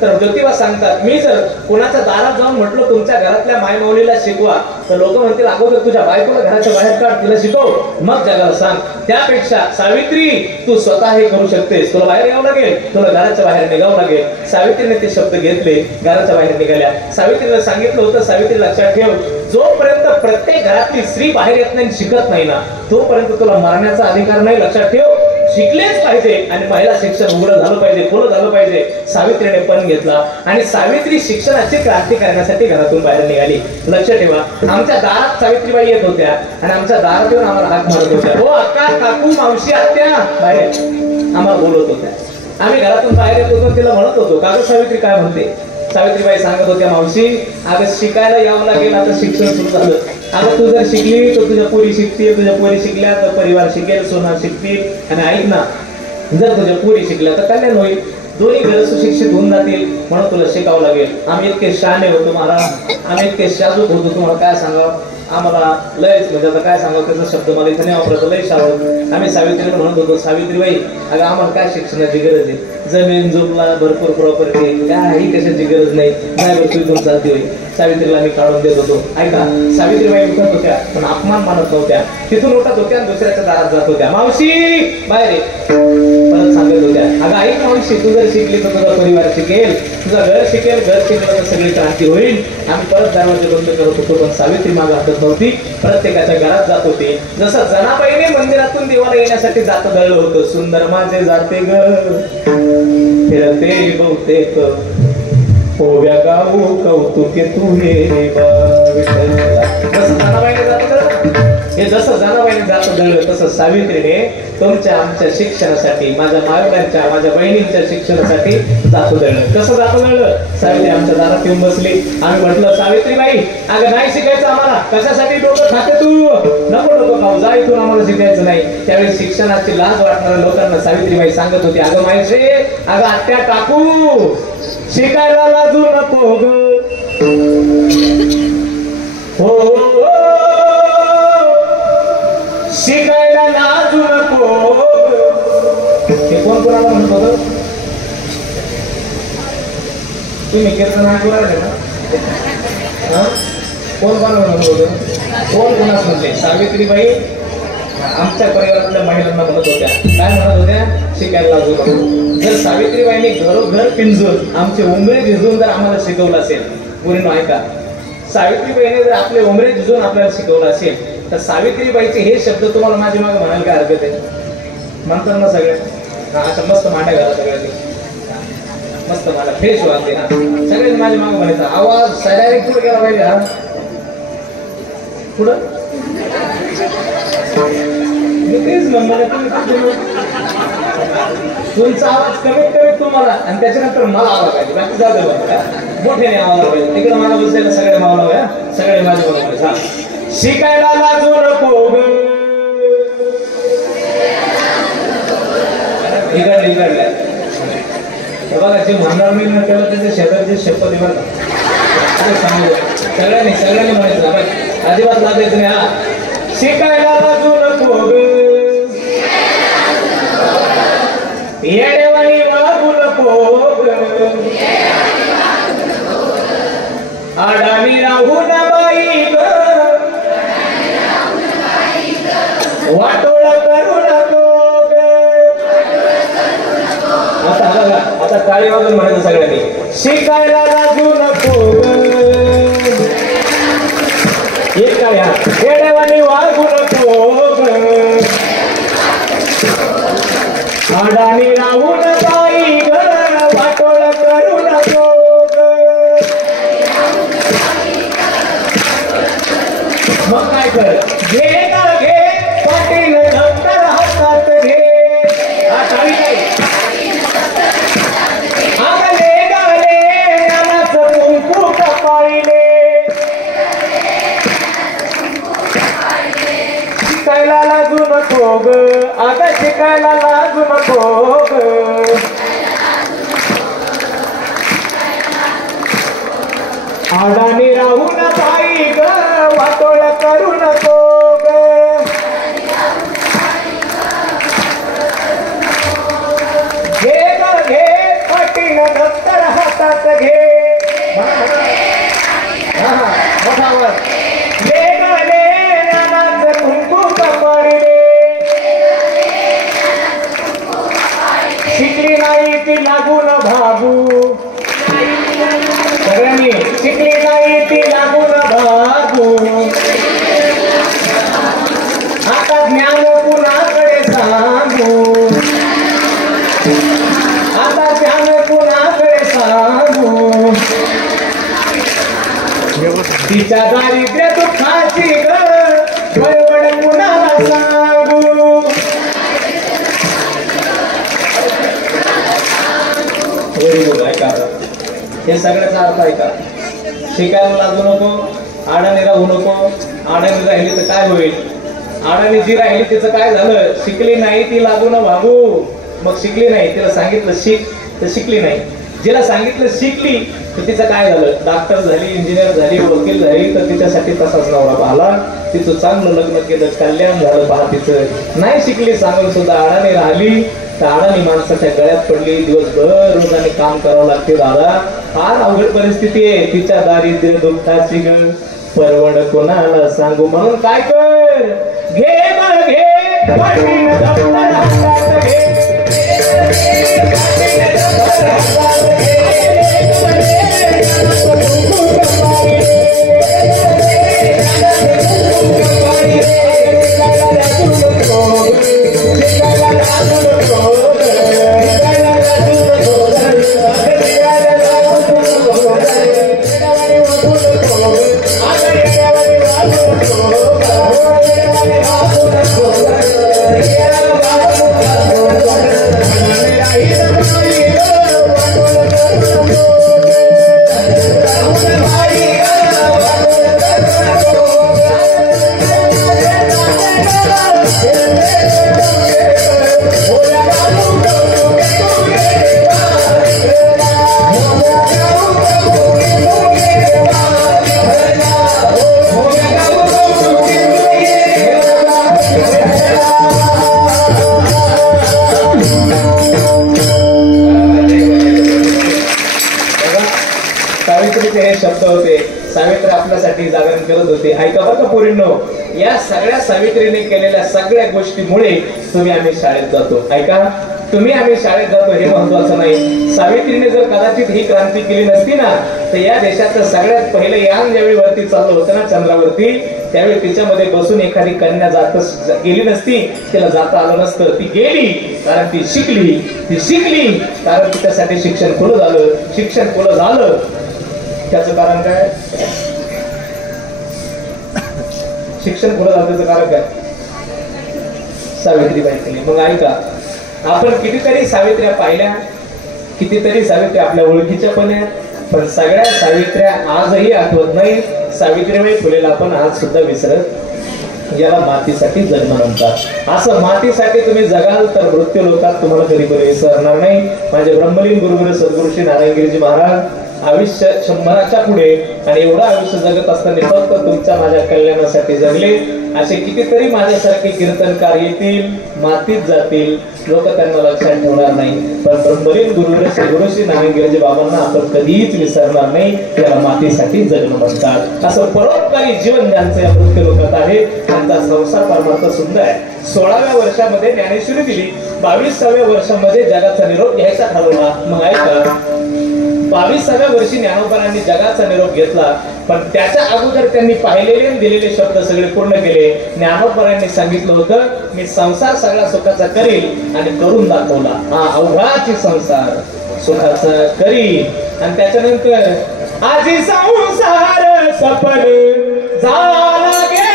तर ज्योतिबा सांगतात, मी जर कुणाच्या दारात जाऊन म्हटलं तुमच्या घरातल्या मायमाऊलीला शिकवा, तर लोक म्हणतील अगोदर तुझ्या बायकोला घराच्या बाहेर काढ, तिला शिकव, मग जगाला सांग. त्यापेक्षा सावित्री तू स्वतः हे करू शकतेस. तुला बाहेर यावं लागेल, तुला घराच्या बाहेर निघावं लागेल. सावित्रीने ते शब्द घेतले, घराच्या बाहेर निघाल्या. सावित्रीला सांगितलं होतं, सावित्री लक्षात ठेव, जोपर्यंत प्रत्येक घरातली स्त्री बाहेर येत नाही, शिकत नाही ना, तोपर्यंत तुला मारण्याचा अधिकार नाही. लक्षात ठेव, शिकलेच पाहिजे आणि महिला शिक्षण उघडं झालं पाहिजे, खुलं झालं पाहिजे. सावित्रीने पण घेतला आणि सावित्री शिक्षणाची क्रांती करण्यासाठी घरातून बाहेर निघाली. लक्ष ठेवा, आमच्या दारात सावित्रीबाई येत होत्या आणि आमच्या दारात येऊन आम्हाला हाक मारत होत्या. हो अक्का, काकू, मावशी, आत्या, बाहेर आम्हाला बोलत होत्या. आम्ही घरातून बाहेर येत होतो, तिला म्हणत होतो, काकू सावित्री काय म्हणते? सावित्रीबाई सांगत होत्या, मावशी अगं शिकायला यावं लागेल, आता शिक्षण सुरू झालं. अगं तू जर शिकली तर तुझ्या पोरी शिकतील, तुझ्या पोरी शिकल्या तर परिवार शिकेल, सोना शिकतील. आणि ऐक ना, जर तुझ्या पोरी शिकल्या तर कल्याण होईल, दोन्ही घर सुशिक्षित होऊन जातील, म्हणून तुला शिकावं लागेल. आम्ही इतके शहाणे होतो महाराज, आम्ही इतके शाजूक होतो, तुम्हाला काय सांगावं, आम्हाला लयच म्हणजे आता काय सांगावं त्याचा शब्द मला इथे नाही वापरायचा, लय शावत. आम्ही सावित्रीला म्हणत होतो, सावित्रीबाई अगं आम्हाला काय शिक्षणाची गरज आहे, जमीन जुमला भरपूर प्रॉपर्टी, काही कशाची गरज नाही, नाही तू इथून चालती होईल. सावित्रीला आम्ही काढून देत होतो. ऐका, सावित्रीबाई उठत होत्या पण अपमान मानत नव्हत्या. तिथून उठत होत्या आणि दुसऱ्याच्या दारात जात होत्या, मावशी बाहेर सांगत होत्या, अगं ऐक मावशी, तू जर शिकली तर तुझा परिवार शिकेल, तुझं घर शिकेल, घर शिकलं तर सगळी क्रांती होईल. आम्ही परत दरवाजे बंद करत होतो, पण सावित्री मागं हटत नव्हती, प्रत्येकाच्या घरात जात होती. जसं जनाबाईने मंदिरातून देवाला येण्यासाठी जात दळलं होतं, सुंदर माझे जाते ग फिरते बहुतेक ओव्या गाऊ कौतुके तू हे जसं जनाबाईने जात दळलं तसं सावित्रीने तुमच्या आमच्या शिक्षणासाठी, माझ्या मावळ्यांच्या, माझ्या बहिणींच्या शिक्षणासाठी जात दळलं. कसं जात दळलं? सावित्री आमच्या दारात येऊन बसली. आम्ही म्हटलं, सावित्रीबाई अगं नाही शिकायचं आम्हाला, कशासाठी डोकं खाते तू, नको डोकं खाऊ, जा इथून, आम्हाला शिकायचं नाही. त्यावेळी शिक्षणाची लाज वाटणाऱ्या लोकांना सावित्रीबाई सांगत होती, अगं माहिती, अगं आत्या काकू शिकायला लाजू नको ग, हो शिकायला लाजू नको. हे कोण कोणाला म्हणत होतं? तुम्ही कीर्तन ऐकू राहिले ना? कोण कोणाला म्हणत होतं? कोण कोणाच म्हणले? सावित्रीबाई आमच्या परिवारातल्या महिलांना म्हणत होत्या. काय म्हणत होत्या? शिकायला लाजू नको. जर सावित्रीबाईंनी घरोघर पिंजून आमचे उमरे भिजून जर आम्हाला शिकवलं असेल, मुलींनो ऐका, सावित्रीबाईने जर आपले उमरे भिजून आपल्याला शिकवलं असेल, तर सावित्रीबाईचे हे शब्द तुम्हाला माझ्या मागे म्हणायला काय हरकत आहे? म्हणतात ना सगळे, अशा मस्त मांड्या घाला सगळ्यांनी, मस्त मांडा फ्रेश वाटते ना, सगळ्यांनी माझ्या मागे म्हणायचा. आवाज डायरेक्ट पुढे गेला पाहिजे. हा पुढं मी तेच म्हणणार, तुमचा आवाज कमीत कमी तुम्हाला आणि त्याच्यानंतर मला आला पाहिजे, बाकी जागा बघा मोठ्याने आवाज पाहिजे. तिकडे मला बसायला सगळे मावला, सगळे माझे बरोबर. शिकायला लाजू नको ग, इकडल्या बघा, जे म्हणणार मी न केलं त्याच्या शेजारचे शपथ बघा सगळ्यांनी म्हणायचं, अजिबात लाजायचं नाही. हा शिकायला लाजू नको ग, येडेवाणी वागू नको ग, अडाणी राहू न बाई ग, वाटोळ करू नको ग. आता बघा, आता टाळी वाजून म्हणायचं सगळ्यांनी, शिकायला लाजू नको ग, एक काय येडेवाणी वागू नको ग, अडाणी राहू न बाई ग, वाटोळ करू नको ग. मग काय कर, घे का घे पाटील दप्तर हातात घे, टाळी काय आगले गाले नानाचं कुंकू कपाळीले, शिकायला लाजू नको ग, अगं शिकायला लाजू नको ग, अडाणी राहू न बाई ग, वाटोळ करू नको ग. घे ग घे पाटील दप्तर हातात घे, मोठा आवाज, घे ग घे नानाचं कुंकू कपाळीले, शिकली नाही ती लागून भागू, सगळ्यांनी शिकली नाही ती लागून भागू, आता ज्ञान कुणाकडे सांगू, आता ज्ञान कुणाकडे सांगू, तिच्या दारिद्र्य दुःखाची ग, बळवड कुणाला सांगू. ऐका, हे सगळ्याचा अर्थ ऐका. शिकायला लाजू नको, अडाणी राहू नको. अडाणी राहिली तर काय होईल? अडाणी जी राहिली तिचं काय झालं? शिकली नाही ती लागू न भागू. मग शिकली नाही, तिला सांगितलं शिक तर शिकली नाही. जिला सांगितलं शिकली तर तिचं काय झालं? डॉक्टर झाली, इंजिनियर झाली, वकील झाली, तर तिच्यासाठी तसाच नवरा पाहला. तिचं चांगलं लग्न केलं, कल्याण झालं पहा तिचं. नाही शिकली सांगून सुद्धा अडाणी राहिली तर अडाणी माणसाच्या गळ्यात पडली. दिवसभर रोजाने काम करावं लागते दादा. फार अवघड परिस्थिती आहे. तिच्या दारिद्र्य दुःखाची ग परवड कोणाला सांगू. म्हणून काय कर, घे मग घे, दप्तर हातात घे. सावित्री आपल्यासाठी जागरण करत होते. ऐका बरं का पोरींनो, या सगळ्या सावित्रीने केलेल्या सगळ्या गोष्टीमुळे तुम्ही आम्ही शाळेत जातो. ऐका, तुम्ही आम्ही शाळेत जातो हे महत्वाचं नाही. सावित्रीने जर कदाचित ही क्रांती केली नसती ना, तर या देशाचं सगळ्यात पहिलं यान ज्यावेळी वरती चाललं होतं ना चंद्रावरती, त्यावेळी तिच्यामध्ये बसून एखादी कन्या गेली नसती, तिला जाता आलं नसतं. ती गेली कारण ती शिकली कारण तिच्यासाठी शिक्षण खुलं झालं. शिक्षण खुलं झालं त्याचं कारण काय? शिक्षण खुलं झालं त्याचं कारण काय? सावित्रीबाई केली. मग ऐका, आपण कितीतरी सावित्र्या पाहिल्या, कितीतरी सावित्र्या आपल्या ओळखीच्या पण आहेत, पण सगळ्या सावित्र्या आजही आठवत नाही. सावित्रीबाई फुलेला आपण आज सुद्धा विसरत. याला मातीसाठी जन्म म्हणतात. असं मातीसाठी तुम्ही जगाल तर मृत्यू लोकात तुम्हाला कधी कधी विसरणार नाही. माझे ब्रह्मलीन गुरुवर सद्गुरू श्री नारायणगिरीजी महाराज आयुष्य 100च्या पुढे आणि एवढं आयुष्य जगत असताना फक्त तुमच्या माझ्या कल्याणासाठी जगले. असे कितीतरी माझ्यासारखे कीर्तनकार येतील, मातीत जातील, लोक त्यांना लक्षात ठेवणार नाही. पण ब्रह्मलीन गुरु श्री नारायणगिरीजी बाबांना आपण कधीच विसरणार नाही. त्याला मातीसाठी जगणं म्हणतात. असं परोपकारी जीवन ज्यांचं या मृत्यू लोकात आहे, त्यांचा संसार परमार्थ सुंदर आहे. 16व्या वर्षामध्ये ज्ञानेश्वरी दिली, 22व्या वर्षामध्ये जगाचा निरोप घ्यायचा ठरवला. मग ऐका, 22व्या वर्षी ज्ञानोबांनी जगाचा निरोप घेतला, पण त्याच्या अगोदर त्यांनी पाहिलेले आणि दिलेले शब्द सगळे पूर्ण केले. ज्ञानोबांनी सांगितलं होतं, मी संसार सगळा सुखाचा करील आणि करून दाखवला. हा अवघाची संसार सुखाचा करील. आणि त्याच्यानंतर आजी संसार सफल झाला गे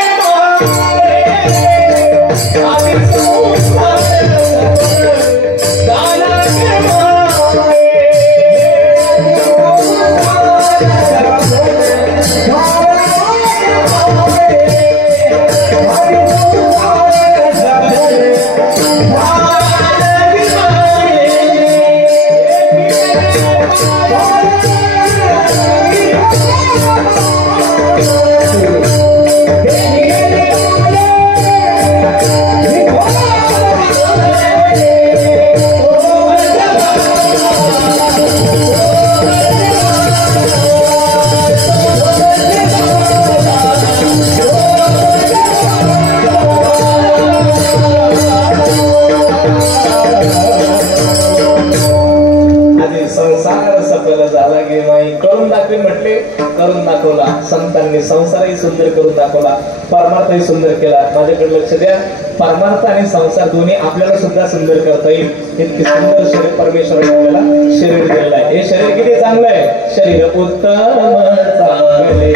आजी संसार सफल झाला गे करून दाखवला. संतांनी संसारही सुंदर करून दाखवला, परमार्थही सुंदर केला. माझ्याकडे लक्ष द्या, परमार्थ आणि संसार दोन्ही आपल्याला सुद्धा सुंदर करता येईल. इतके सुंदर शरीर परमेश्वराने आपल्याला शरीर दिलेलं आहे. हे शरीर किती चांगलं आहे, शरीर उत्तम चांगले.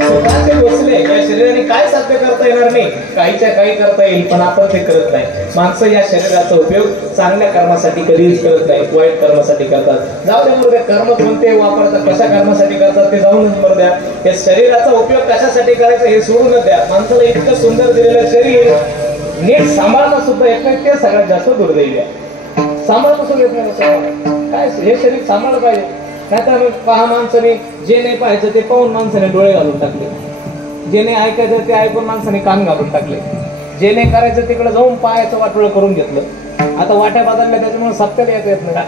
सुखाचे बसले या शरीराने काय साध्य करता येणार नाही, काहीच्या काही करता येईल, पण आपण ते करत नाही. माणसं या शरीराचा उपयोग चांगल्या कर्मासाठी कधीच करत नाही, वाईट कर्मासाठी करतात. जाऊ द्या मग, कर्म कोणते वापरतात, कशा कर्मासाठी करतात ते जाऊनच बरं द्या. या शरीराचा उपयोग कशासाठी करायचा हे सोडूनच द्या. माणसाला इतकं सुंदर दिलेलं शरीर नीट सांभाळणं सुद्धा येत नाही, ते सगळ्यात जास्त दुर्दैवी आहे. सांभाळणं सुद्धा येत नाही. काय हे शरीर सांभाळलं पाहिजे. नाहीतर पहा, माणसाने जे नाही पाहायचं ते पाहून माणसाने डोळे घालून टाकले, जे नाही ऐकायचं ते ऐकून माणसाने कान घालून टाकले, जे नाही करायचं तिकडे जाऊन पायाचं वाटोळं करून घेतलं. आता वाट्या बदलल्या त्याच्यामुळे सत्याला येत नाही,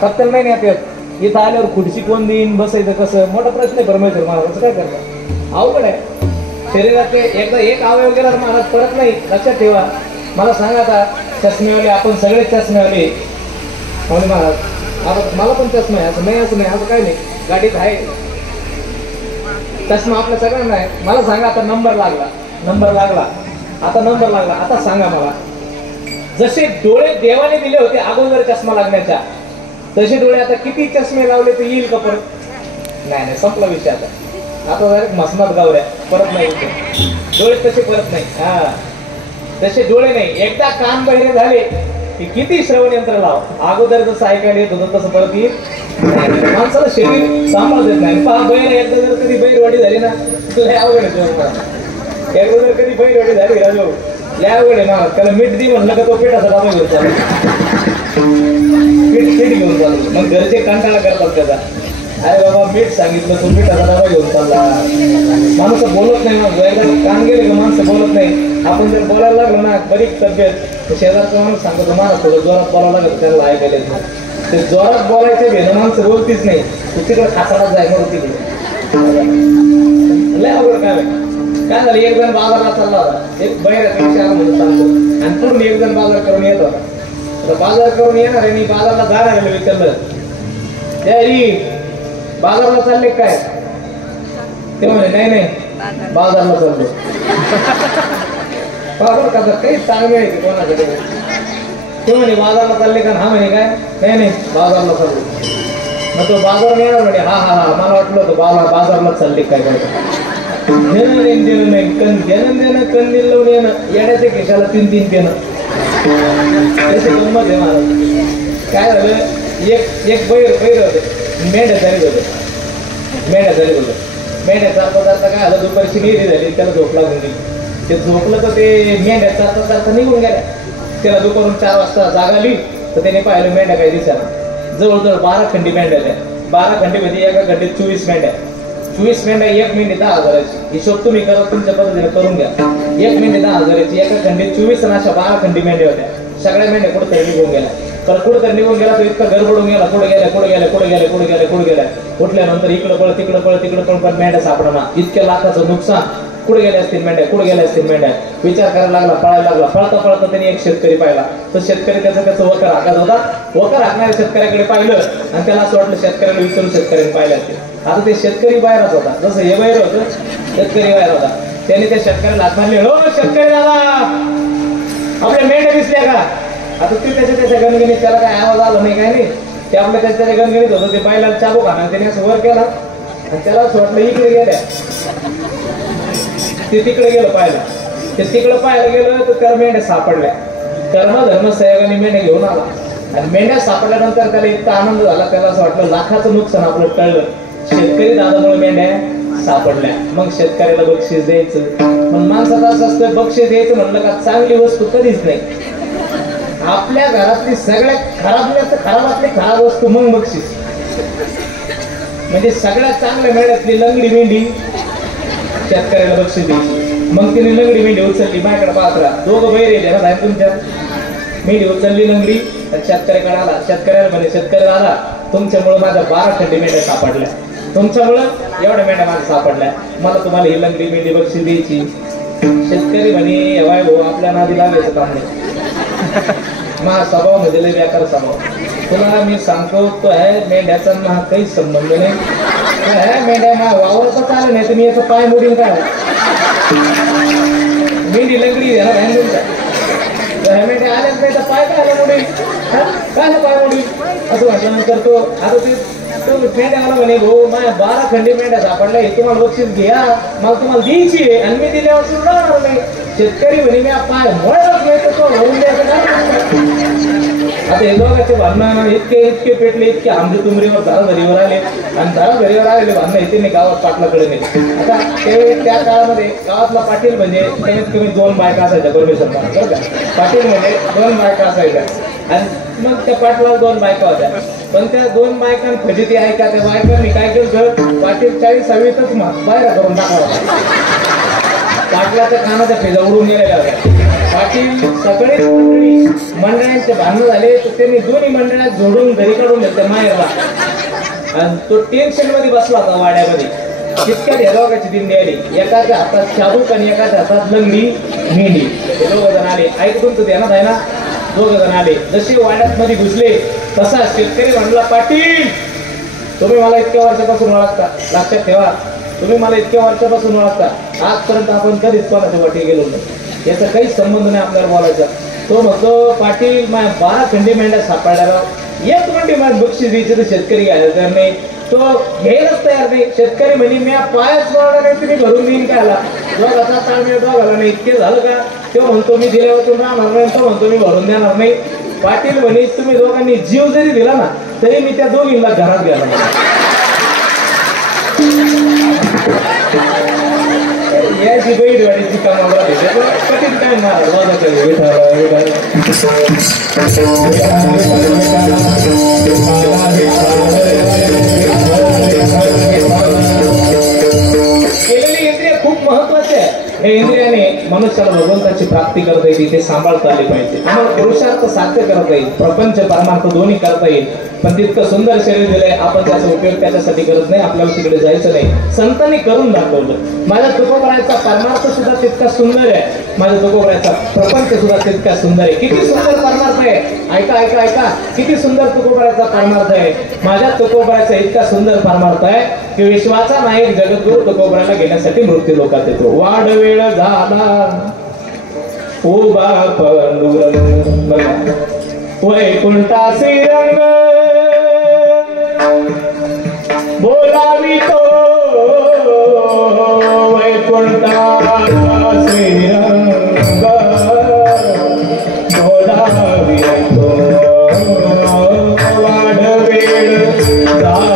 सत्याला नाही येत येत. इथं आल्यावर खुर्ची कोण देईन, बसायचं कसं, मोठा प्रश्न आहे परमेश्वर महाराज. काय करणार, अवघड आहे. शरीरात एकदा एक अवयव गेला तर महाराज परत नाही. लक्षात ठेवा. मला सांगा, आता चष्मेवाले आपण सगळे चष्मेवाले म्हणून महाराज, आता मला पण चष्मा आहे असं नाही, असं नाही, असं काही नाही. गाडीत आहे चष्मा आपल्या सगळ्यांना आहे. मला सांगा, आता नंबर लागला, आता नंबर लागला. आता सांगा मला, जसे डोळे देवाने दिले होते अगोदर चष्मा लागण्याच्या, तसे डोळे आता किती चष्मे लावले तर येईल का परत? नाही, संपला विषय. आता डायरेक्ट मसनात गावऱ्या, परत नाही डोळे तसे, परत नाही. हा, तसे डोळे नाही. एकदा कान बहिरे झाले की किती श्रवण यंत्र लाव, अगोदर जसं ऐकायला येत होतं तसं परत येईल. माणसाला शरीर सांभाळ देत नाही. पहा, बैल एकदा जर कधी बैरवाडी झाली ना, तुला अवघड आहे. एकदा जर कधी बैरवाडी झाली राजू, या अवघड आहे ना. त्याला मीठ दे म्हणलं का तो पिठाचा डबा घेऊन चालू, पीठ घेऊन चालू. मग घरचे कंटाळा करतात त्याचा, अरे बाबा मीठ सांगितलं तू मिठाचा डबा घेऊन चालला. माणसं बोलत नाही. मग कान गेले का माणसं बोलत नाही. आपण जर बोलायला लागलो ना, बरीच तब्येत, शेजारचा माणूस सांगतो मला थोडं जोरात बोलावं लागत, त्याला ऐकायला येत नाही. ते जोरात बोलायचं भेद माणसं बोलतीच नाही. तू तिकडे खासालाच जाय मग तिकडे लय अवघड काय काय झालं. एक जण बाजारला चालला होता. एक बैराचा विचार म्हणून चालतो आणि पूर्ण एक जण बाजार करून येत होता. आता बाजार करून येणार आणि बाजारला जाणार विचारलं त्यारी बाजारला चालले काय. ते म्हणे नाही नाही बाजारला चाललो. बाजार का काही ताळमेळ आहे कोणाकडे. ते म्हणे बाजारला चालले का. हा म्हणे काय नाही नाही बाजारला चाललो. मग तो बाजार येणार म्हणे हा हा हा मला वाटलं होतं बाजारला चालले काय काय. देणं देणं नाही देणं देणं कंदील लावून येणं येण्याच्या केशाला 3-3 देणं. त्याची गंमत आहे महाराज. काय झालं एक बैर होते मेंढ्या चालत होतं. मेंढ्या चालता काय झालं दुपारची नेरी झाली त्याला झोप लागून गेली. ते झोपलं तर ते मेंढ्या चालता निघून गेल्या. त्याला दुपारून 4 वाजता जाग आली तर त्याने पाहिलं मेंढ्या काही दिसेना. जवळजवळ 12 खंडी मेंढ्या त्या. 12 खंडीमध्ये एका खंडीत 24 मेंढ्या. 24 मेंढ्या एक मेंढी 10,000ची. हिशोब तुम्ही करत तुमच्या पद्धतीने करून घ्या. एक मेंढी 10,000ची. एका खंडीत 24 आणि अशा 12 खंडी मेंढ्या होत्या. सगळ्या मेंढ्या कुठेतरी निघून गेल्या. तर कुठेतरी निघून गेला तो इतका गडबडून गेला. कुठे गेल्या उठल्यानंतर इकडं पळ तिकडं पळ पण मेंढ्या सापडणार. इतक्या लाखाचं नुकसान. कुठे गेल्या असतील मेंढ्या विचार करायला लागला. पळायला लागला. पळता त्यांनी एक शेतकरी पाहिला. तो शेतकरी त्याचं वकर हाकत होता. वकर हाकणाऱ्या शेतकऱ्याकडे पाहिलं आणि त्याला असं वाटलं शेतकऱ्याला विचारून शेतकऱ्याने पाहिलं असेल. आता ते शेतकरी बाहेरच होता. जसं हे बाहेर होतं शेतकरी बाहेर होता. त्याने त्या शेतकऱ्याला हात मारले. हो शेतकरी दादा आपल्या मेंढ्या दिसल्या का. आता ते त्याच्या गणगणित त्याला काय आवाज आला नाही काय नाही. ते आपल्या त्याच्या गणगणित होतं. ते बायला चाबू खाणार त्याने असं वर केला आणि त्याला असं वाटलं इकडे गेल्या. ते तिकडे गेलं पाहिलं. ते तिकडे पाहायला गेलं तर त्याला मेंढ्या सापडल्या. धर्म सहयोगाने मेंढ्या घेऊन आला आणि मेंढ्या सापडल्यानंतर त्याला इतका आनंद झाला. त्याला असं वाटलं लाखाचं नुकसान आपलं टळलं. शेतकरी दादामुळे मेंढ्या सापडल्या. मग शेतकऱ्याला बक्षीस द्यायचं. पण माणसाचं असं असतं बक्षीस द्यायचं म्हणलं का चांगली वस्तू कधीच नाही. आपल्या घरातली सगळ्यात खराब वस्तू मग बक्षीस. म्हणजे सगळ्यात चांगल्या मेंढ्यातली लंगडी मेंढी शेतकऱ्याला बक्षीस द्यायची. मग तिने लंगडी मेंढी उचलली. माझ्याकडे पाहत राहा. दोघं बैर येते ना तुमच्या. मेंढी उचलली लंगडी शेतकऱ्याकडे आला. शेतकऱ्याला म्हणे शेतकरी दादा तुमच्यामुळे माझ्या 12 खंडी मेंढ्या सापडल्या. तुमच्यामुळं एवढ्या मेंढ्या माझ्या सापडल्या. मला तुम्हाला ही लंगडी मेंढी बक्षीस द्यायची. शेतकरी म्हणे एवढा भाऊ आपल्या नादी लागायचं काम नाही. माझा स्वभाव म्हणजे लय बेकार स्वभाव. तुला मी सांगतो तो आहे मेंढ्याचा माझा काहीच संबंध नाही. मेंढ्या माझ्या वावरतच आलं नाही तर मी याचा पाय मोडीन काय. मेंढी लंगडी मेंढ्या आल्याच नाही तर पाय काय मोडीन काय पाय मोडीन असं म्हटल्यानंतर तो आता तो मेंढ्या मला म्हणे भाऊ माझ्या 12 खंडी मेंढ्या सापडल्या. हे तुम्हाला बक्षीस घ्या. मला तुम्हाला द्यायची आहे आणि मी दिल्यावर सुद्धा नाही. शेतकरी म्हणे मी पाय मोडच नाही तर तो भरून द्यायचं काय. आता हे दोघांचे भांडणं इतके पेटले. इतके आमचे तुमरीवर धराधरीवर आले आणि धराधरीवर आलेले भांडणं येते गावात पाटलाकडे नाही. आता त्या काळामध्ये गावातला पाटील म्हणजे कमीत कमी 2 बायका असायच्या. परमेश्वर बरं का. पाटील म्हणजे 2 बायका असायच्या आणि मग त्या पाटलाला 2 बायका होत्या. पण त्या 2 बायकां फजिती आहे का. त्या बायकांनी काय केलं पाटील 40-40तच बाहेर करून टाकला होता. पाटलाच्या कानाच्या फेजा उडून गेलेल्या होत्या. पाटील सगळेच मंडळांचे भांडण झाले तर त्यांनी दोन्ही मंडळात जोडून घरी काढून घेतल्या माहेरला. आणि तो टेन्शन मध्ये बसला होता वाड्यामध्ये. तितक्यात ह्या दोघांची दिंडी आली. एकाच्या हातात चाबूक आणि एकाच्या हातात लंगडी मेंढी. हे 2 जण आले. ऐकून तर ध्यानात आहे ना. 2 जण आले. जसे वाड्यात मध्ये घुसले तसा शेतकरी म्हणला पाटील तुम्ही मला इतक्या वर्षापासून ओळखता. लक्षात ठेवा तुम्ही मला इतक्या वर्षापासून ओळखता. आजपर्यंत आपण कधीच कोणाच्या वाटी गेलो नाही. याचा काहीच संबंध नाही आपल्याला बोलायचा. तो म्हणतो पाटील माझ्या 12 खंडी मेंढ्या सापडल्या. एक खंडी माझ्या बक्षीस द्यायची तर शेतकरी घ्यायला तयार नाही. तो घ्यायलाच तयार नाही. शेतकरी म्हणे मी पायच वाढला नाही तुम्ही भरून देईन काय आला. दोघाचा ताळमेळ दोघाला नाही. इतके झालं का. तो म्हणतो मी दिल्यावर राहणार नाही. तो म्हणतो मी भरून देणार नाही. पाटील म्हणे तुम्ही दोघांनी जीव जरी दिला ना तरी मी त्या दोघींना घरात गेला. याची बैठवाडीची कामाला कठीण काय केलेली इंद्रिय खूप महत्वाचे आहे. हे इंद्रियाने मनुष्याला भगवंताची प्राप्ती करता येईल ते सांभाळता आले पाहिजे. आम्हाला पुरुषार्थ साध्य करता येईल, प्रपंच परमार्थ दोन्ही करता येईल, पण तितकं सुंदर शरीर दिलंय आपण त्याचा उपयोग त्याच्यासाठी करत नाही. आपल्याला तिकडे जायचं नाही. संतांनी करून दाखवलं. माझ्या तुकोबरायचा परमार्थ सुद्धा तितका सुंदर आहे, माझ्या तुकोबरायचा प्रपंच सुद्धा तितका सुंदर आहे. किती सुंदर परमार्थ आहे, ऐका ऐका ऐका, किती सुंदर तुकोबरायचा परमार्थ आहे. माझ्या तुकोबरायचा इतका सुंदर परमार्थ आहे की विश्वाचा नायक जगद्गुरु तुकोबरायला घेण्यासाठी मृत्यू लोकात येतो. वाढ वेळ झाला उभा पंडुरंग वैकुंठासी रंग बोलावी तो वैकुंठासी रंग बोलावी तो वाढ वेळ झाला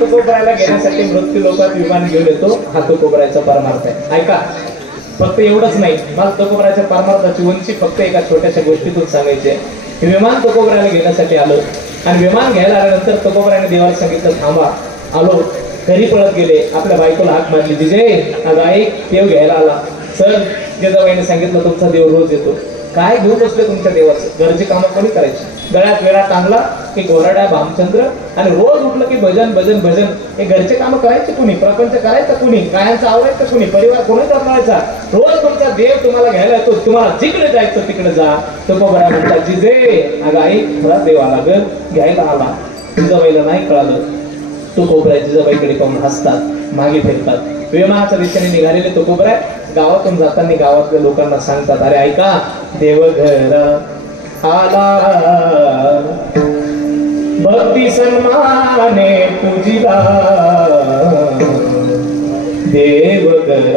तुकोबरायला घेण्यासाठी मृत्यू लोकात विमान घेऊन येतो. हा तुकोबरायचा परमार्थ आहे. ऐका, फक्त एवढंच नाही, मला तुकोबरायच्या परमार्थाची उंची फक्त एका छोट्याशा गोष्टीतून सांगायची आहे. विमान तुकोबरायला घेण्यासाठी आलं आणि विमान घ्यायला आल्यानंतर तुकोबरायने देवाला सांगितलं थांबा. आलो, घरी पळत गेले. आपल्या बायकोला हाक मारली, जिजे अगं आई देव घ्यायला आला. सर जिजाबाईने सांगितलं तुमचा देव रोज येतो. काय घेऊन बसले तुमच्या देवाचं? घरची कामं कोणी करायची? गळ्यात वेळा टांगला की गोराड्या भामचंद्र आणि रोज उठलं की भजन भजन भजन. हे घरचे कामं करायचे कुणी? प्रपंच करायचं कुणी? गायांचं आवरायचं कुणी? परिवार कोणी चालवायचा? रोज तुमचा देव तुम्हाला घ्यायला येतो. तुम्हाला जिकडे जायचं तिकडे जा. तुकोबराय म्हणतात जिजे अगं आई खरा देव आला ग, घ्यायला आला. जिजाबाईला नाही कळालं. तुकोबराय जिजाबाईकडे पाहून हसतात, मागे फिरतात. विमानाच्या दिशेने निघालेले तुकोबराय गावातून जाताना गावातल्या लोकांना सांगतात, अरे ऐका, देवघर आला भक्ती सन्माने पूजिला. देवघर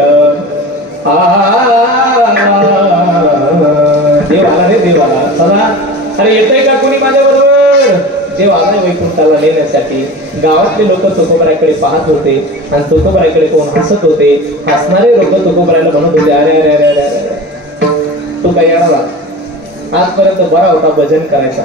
आला, देव आला रे, देव आला. चला, अरे येतंय का कोणी माझ्या बरोबर? देव आला वैकुंठाला नेण्यासाठी. गावातले लोक तुकोबरायकडे पाहत होते आणि तुकोबरायकडे कोण हसत होते. हसणारे लोक तुकोबरायला म्हणत होते, अरे अरे अरे अरे अरे तू काय येणार आजपर्यंत बरा होता भजन करायचा,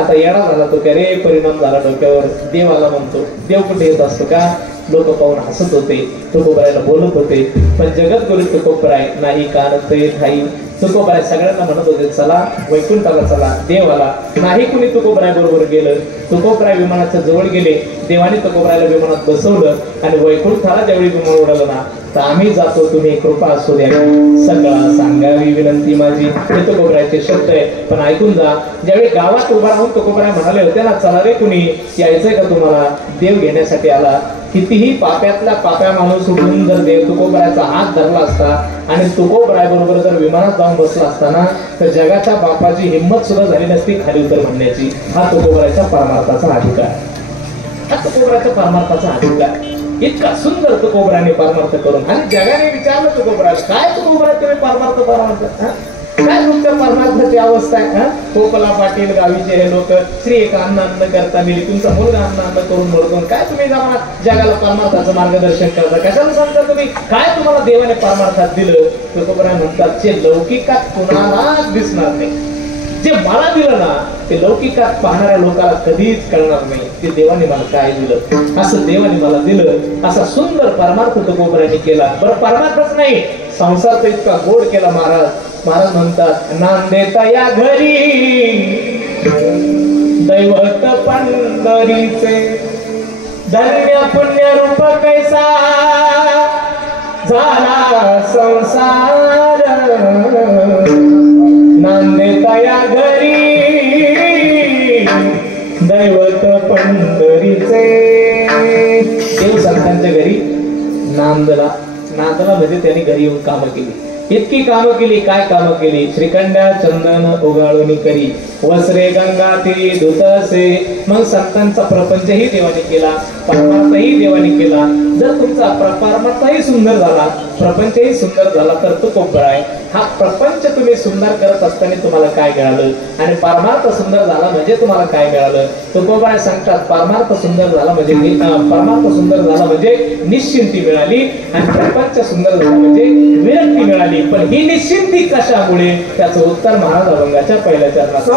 आता येडा झाला तो. काय रे परिणाम झाला डोक्यावर. देव आला म्हणतो. देव कुठे येत असतो का? लोक पाहून हसत होते, तुकोबरायला बोलत होते. पण जगद्गुरु तुकोबराय नाही कानते ठाई. तुकोबराय सगळ्यांना म्हणत होते चला वैकुंठाला चला, देव आला. नाही कुणी तुकोबराय बरोबर गेलं. तुकोबराय विमानाच्या जवळ गेले. देवाने तुकोबरायला विमानात बसवलं आणि वैकुंठाला ज्यावेळी विमान उडालं ना, तर आम्ही जातो, तुम्ही कृपा असू द्या, सगळा सांगावी विनंती माझी. हे तुकोबरायचे शब्द आहे, पण ऐकून जा. ज्यावेळी गावात उभा राहून तुकोबराय म्हणाले होते ना, चला रे कुणी यायचंय का तुम्हाला? देव घेण्यासाठी आला. कितीही पाप्यातला पाप्या माणूस उठून जर देव तुकोबरायचा हात धरला असता आणि तुकोबराय बरोबर जर विमानात जाऊन बसला असताना, तर जगाच्या बापाची हिंमत सुद्धा झाली नसती खाली उतर म्हणण्याची. हा तुकोबरायचा परमार्थाचा अधिकार, हा तुकोबरायच्या परमार्थाचा अधिकार. इतका सुंदर तुकोबरायने परमार्थ करून. आणि जगाने विचारलं तुकोबरायला, काय तुकोबराय तुम्ही परमार्थ काय तुमच्या परमार्थाची अवस्था आहे? कोकला पाटील गावीचे हे लोक श्री एक अन्न करता मिली, तुमचा मुलगा अन्न करून मरतो. काय तुम्ही जगाला परमार्थाचं मार्गदर्शन करता? कशाला सांगता तुम्ही? काय तुम्हाला देवाने परमार्थात दिलं? तुकोबराय म्हणतात, जे लौकिकात कुणालाच दिसणार नाही, जे मला दिलं ना ते लौकिकात पाहणाऱ्या लोकांना कधीच कळणार नाही ते देवाने मला काय दिलं. असं देवाने मला दिलं. असा सुंदर परमार्थ तुकोबरायने केला. बरं, परमार्थच नाही, संसारचा इतका गोड केला महाराज. महाराज म्हणतात, नांदेता या घरी दैवत पंढरीचे धन्य पुण्य रूप कैसा झाला संसार. नांदेता या घरी दैवत पंढरीचे. देव संतांच्या घरी नांदला. नांदला म्हणजे त्यांनी घरी येऊन कामं केली. इतकी कामं केली. काय कामं केली? श्रीखंड्या चंदन उगाळून करी, वस्त्रे गंगा ती धुतसे. मग संतांचा प्रपंचही देवाने केला. परमार्थही देवाने केला. जर तुमचा परमार्थही सुंदर झाला, प्रपंचही सुंदर झाला तर तो खूप आहे. हा प्रपंच तुम्ही सुंदर करत असताना तुम्हाला काय मिळालं आणि परमार्थ सुंदर झाला म्हणजे तुम्हाला काय मिळालं. तुकोबाराय सांगतात परमार्थ सुंदर झाला म्हणजे परमार्थ सुंदर झाला म्हणजे निश्चिंती मिळाली आणि प्रपंच सुंदर झाला म्हणजे विरक्ती मिळाली. पण ही निश्चिंती कशामुळे, त्याचं उत्तर महाराज अभंगाच्या पहिल्या चरणात.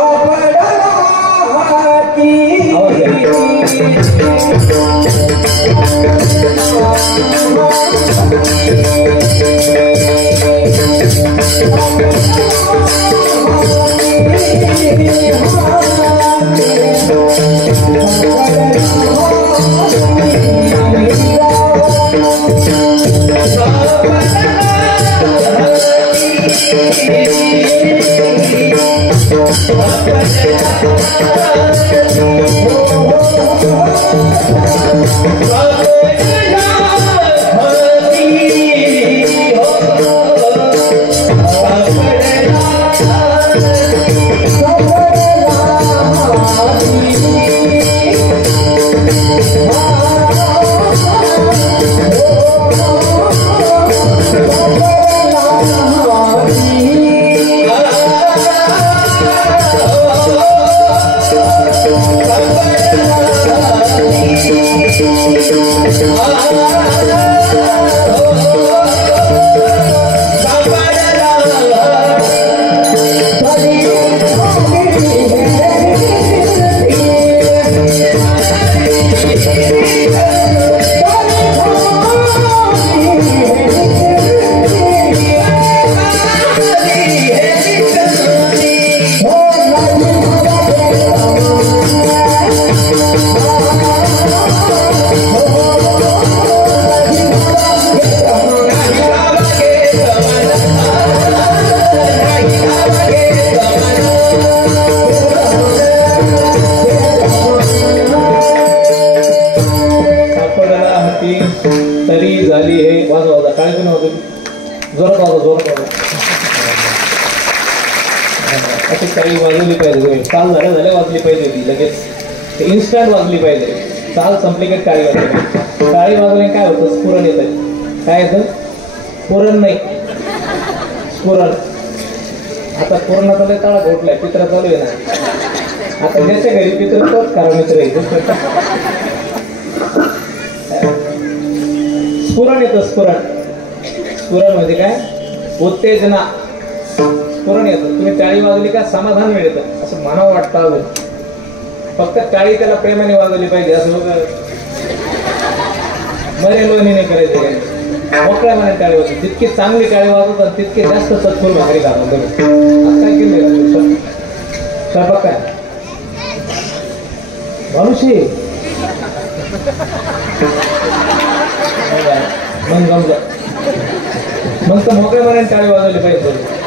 तरी झाली हे वाजवा वाजवा काळजी नव्हती जोरात वाजवा जोरात वाजवा अशी टाळी वाजवली पाहिजे. काल झाले वाजली पाहिजे होती लगेच इन्स्टंट वाजली पाहिजे. काल संपली की टाळी वाजली. टाळी वाजवणे काय होतं, स्फुरण येतं. काय येतं, स्फुरण नाही स्फुरण. आता पूर्णाचा लय ताळा घोटलाय, पित्र चालू आहे ना. आता ज्याच्या घरी पित्र तोच खरा मित्र आहे. स्फुरण येतं स्फुरण. स्फुरण म्हणजे काय, उत्तेजना. स्फुरण येतं. तुम्ही टाळी वाजवली का समाधान मिळतं असं म्हणावं वाटतं. फक्त टाळी त्याला प्रेमाने वाजवली पाहिजे असं बघ बरे लोणी नाही करायचे. मोकळ्या मनाने टाळी वाजवली, जितकी चांगली टाळी वाजवतात तितके जास्त सत्फुल भाकरी घालून. आज काय केलं स्वयंपाक काय मनुष्य मग जमलं मग तर मोकळ्या मनाने टाळी वाजवली पाहिजे.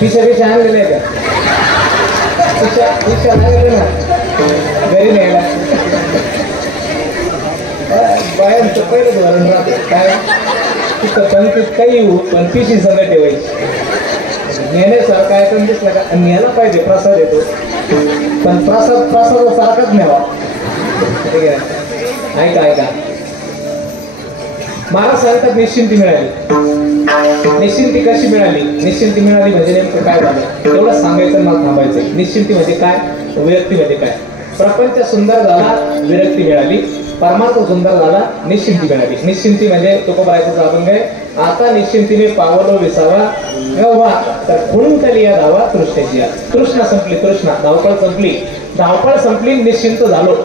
पिशा आणलेले आहे का, पिशा लागले ना घरी न्यायला. बायांचं पहिलं धोरण राहते काय, तिथं पंक्तीत काही येऊ पण पिशी सगळं ठेवायची. नेण्यासारखा ऐकून दिसला का न्यायला पाहिजे, प्रसाद येतो पण प्रसाद सारखाच न्यावा. ठीक आहे, ऐका महाराज सांगतात निश्चिंती मिळाली. निश्चिंती कशी मिळाली, निश्चिंती मिळाली म्हणजे नेमकं काय झालं एवढं सांगायचं मला थांबायचं. निश्चिंती म्हणजे काय, विरक्ती म्हणजे काय. प्रपंच सुंदर झाला, विरक्ती मिळाली. परमार्थ सुंदर झाला, निश्चिंती मिळाली. निश्चिंती म्हणजे तुकोबारायचं अभंग आहे. आता निश्चिंतीने पावलो विसावा गव्हा तर खुणून तली या धावा तृष्णेची. तृष्णा संपली, तृष्णा धावपळ संपली, धावपळ संपली, निश्चिंत झालो.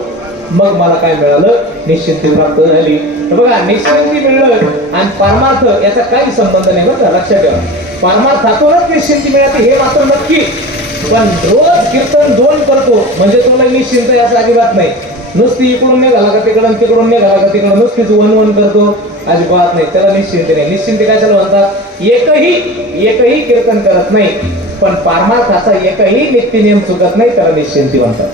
मग मला काय मिळालं, निश्चिंती प्राप्त झाली. बघा निश्चिंती मिळलं आणि परमार्थ याचा काही संबंध नाही बरं, लक्षात ठेवा. परमार्थातूनच निश्चिंती मिळते हे मात्र नक्की. पण रोज कीर्तन 2 करतो म्हणजे तुला निश्चिंत याचा अजिबात नाही. नुसती इकडून निघाला का तिकडून, तिकडून निघाला का तिकडून, नुसतीच वन करतो अजिबात नाही, त्याला निश्चिंती नाही. निश्चिंती कशाला म्हणतात, एकही कीर्तन करत नाही पण परमार्थाचा एकही नित्य नियम चुकत नाही त्याला निश्चिंती म्हणतात.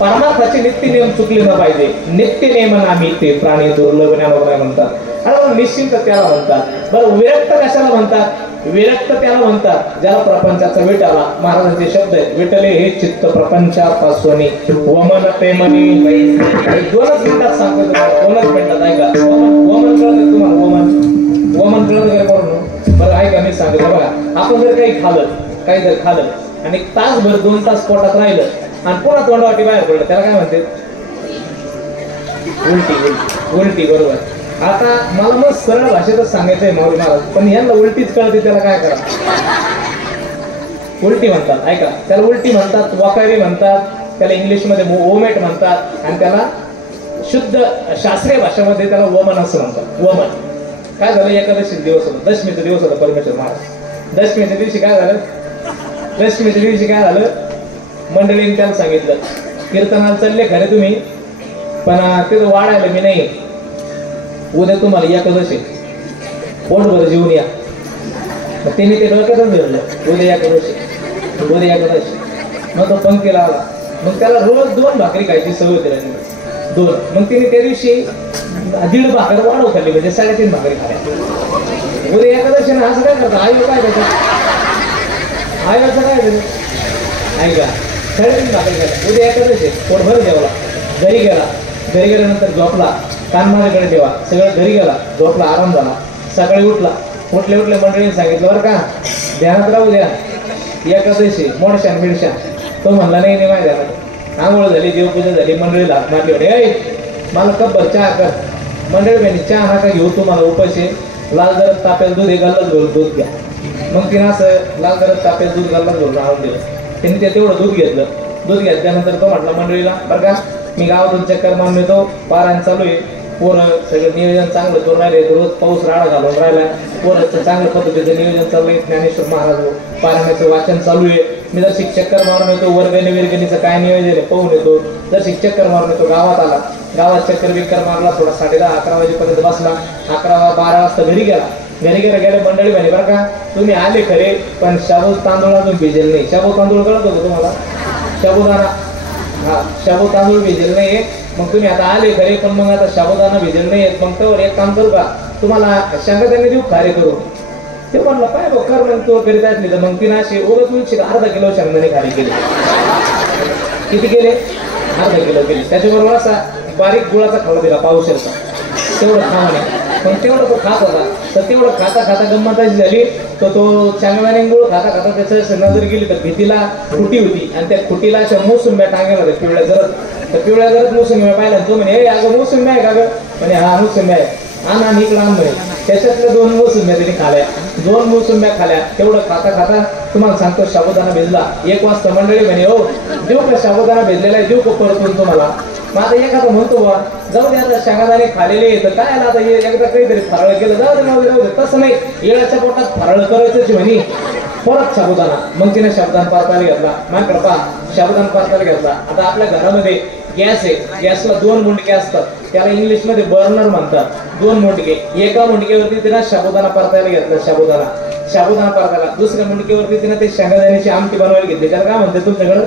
परमार्थाचे नित्य नियम चुकले न पाहिजे. नित्य नियमन आम्ही ते प्राणी दुर्लभ म्हणतात. आणि निश्चिंत त्याला म्हणतात. बरं विरक्त कशाला म्हणतात, विरक्त त्याला म्हणतात ज्याला प्रपंचाचा विट आला. महाराजांचे शब्द आहेत, विटले हे चित्त प्रपंचापासून वमन प्रेमनी. 2च मिनिटात सांगतो तुम्हाला, 2च मिनिटात ऐका. वमन कळत तुम्हाला? वमन कळत काय करून बरं ऐका, मी सांगितलं बघा. आपण जर काही जर खाल्लं आणि तासभर 2 तास पोटात राहिलं आणि पुन्हा तोंडावाटी बाहेर पडलं, त्याला काय म्हणते? उलटी. बरोबर. आता मला मग सरळ भाषेतच सांगायचंय माऊली महाराज, पण यांना उलटीच कळते, त्याला काय करा? उलटी म्हणतात. ऐका, त्याला उलटी म्हणतात, वाकारी म्हणतात, त्याला इंग्लिशमध्ये ओमेट म्हणतात आणि त्याला शुद्ध शास्त्रीय भाषेमध्ये त्याला वमन असं म्हणतात. वमन. काय झालं? एकादशी दिवस होता, दशमीचा दिवस होता परमेश्वर महाराज. दशमीच्या दिवशी काय झालं? मंडळीने त्याला सांगितलं, कीर्तनाला चालले खरे तुम्ही, पण ते वाढायला मी नाही. उद्या तुम्हाला एकादशी, पोटभर जेवून या. मग त्यांनी ते डोक्यातच धरलं, उद्या एकादशी. मग तो पंक्तीला आला. मग त्याला रोज 2 भाकरी खायची सवय होती, 2. मग तिने त्या दिवशी 1.5 भाकर वाढव खाल्ली, म्हणजे 3.5 भाकरी खाल्या. उद्या एकादशी ना असं काय करतात? आई काय करतात? आईचं काय झालं? ऐका, 3.5 भाकरी खाल्ल्या. उद्या एकादशी, पोटभर जेवला. घरी गेल्यानंतर झोपला, कानमारेकडे ठेवा. सगळं घरी गेला, झोपला, आराम झाला. सकाळी उठले मंडळीने सांगितलं बरं का, ध्यानात राहू द्या, एकादशी मोडशान मिडशान. तो म्हणला नाही माझ्या ध्यानात. आंघोळ झाली, देवपूजा झाली, मंडळीला हात मारली, म्हणे मला कपभर चहा कर. मंडळी म्हणे चहा नका घेऊ, तुम्हाला उपाशी. लाल जरद ताप्याला दूध, गल्लाच भरून दूध घ्या. मग तिनं असं लाल जरद ताप्याला दूध गल्लाच भरून आणून दिलं. त्यांनी ते तेवढं दूध घेतलं. दूध घेतल्यानंतर तो म्हटला मंडळीला, बरं का मी गावातून चक्कर मारून येतो, पारायण चालू आहे, पोरं सगळं नियोजन चांगलं करून राहिले, रोज पाऊस राडा घालून राहिला, पोरांचं चांगल्या पद्धतीचं नियोजन चालू आहे, ज्ञानेश्वर महाराज पारायणाचं वाचन चालू आहे. मी जर चक्कर मारून येतो, वर्गणीचं काय नियोजन आहे पाहून येतो. जर चक्कर मारून येतो, गावात आला, गावात चक्कर मारला, थोडा 10:30-11 वाजेपर्यंत बसला. 11-12 वाजता घरी गेले. मंडळी म्हणे बरं का तुम्ही आले खरे, पण शाबू तांदूळ अजून भिजेल नाही. शाबू तांदूळ कळत होतं तुम्हाला? शाबू तांदूळ भिजेल नाही. मग तुम्ही आता आले खरे, पण मग आता साबुदाणा भिजेल नाही. मग तर एक काम करू का, तुम्हाला शेंगादाणे देऊ खारे करू? ते म्हणलं काय बघ कर, मग तो करीत असली तर मग तिने असे उगाच 1/2 किलो शेंगदाणे खाली केले. किती केले? 1/2 किलो केले. त्याच्याबरोबर असा बारीक गुळाचा खडा दिला, पावशेरचा. तेवढं खावाने. पण तेवढं तो खात होता. तर तेवढं खाता गंमत अशी झाली, तर तो शेंगदाणे गुळ खाता त्याचं नजर गेली तर भीतीला खुटी होती, आणि त्या खुटीला अशा मोसुंब्या टांगेल होत्या पिवळ्या जरद. तर पिवळ्या जरद मोसुंब्या पाहिल्या. तो म्हणे अगं मोसुंब्या आहे का गं? म्हणे हा मोसुंब्या आहे. आण इकडं आण म्हणे. त्याच्यातल्या 2 मोसुंब्या त्यांनी खाल्या. 2 मोसुंब्या खाल्या. तेवढं खाता तुम्हाला सांगतो साबुदाणा भिजला. 1 वाजता मंडळी म्हणे हो देऊ का साबुदाणा भिजलेला आहे, देऊ का परतून तुम्हाला? मग आता एखादा म्हणतो बा जाऊ दे, आता शेंगादाणे खालेले तर काय आता हे एकदा काहीतरी फराळ केलं, जाऊ दे. तसं नाही, येळाच्या पोटात फराळ करायचंच म्हणे. परत साबुदाणा. मग तिने साबुदाणा पारताला घेतला. माझ्याकडे पहा, साबुदाणा पारताला घेतला. आता आपल्या घरामध्ये गॅस आहे, गॅसला 2 मुंडके असतात, त्याला इंग्लिशमध्ये बर्नर म्हणतात. 2 मुंडके. एका मुंडकेवरती तिने साबुदाणा पारताला घेतला. साबुदाणा पारताला. दुसऱ्या मुंडकेवरती तिने ते शेंगादाण्याची आमटी बनवायला घेतली. त्याला काय म्हणते तुमच्याकडं?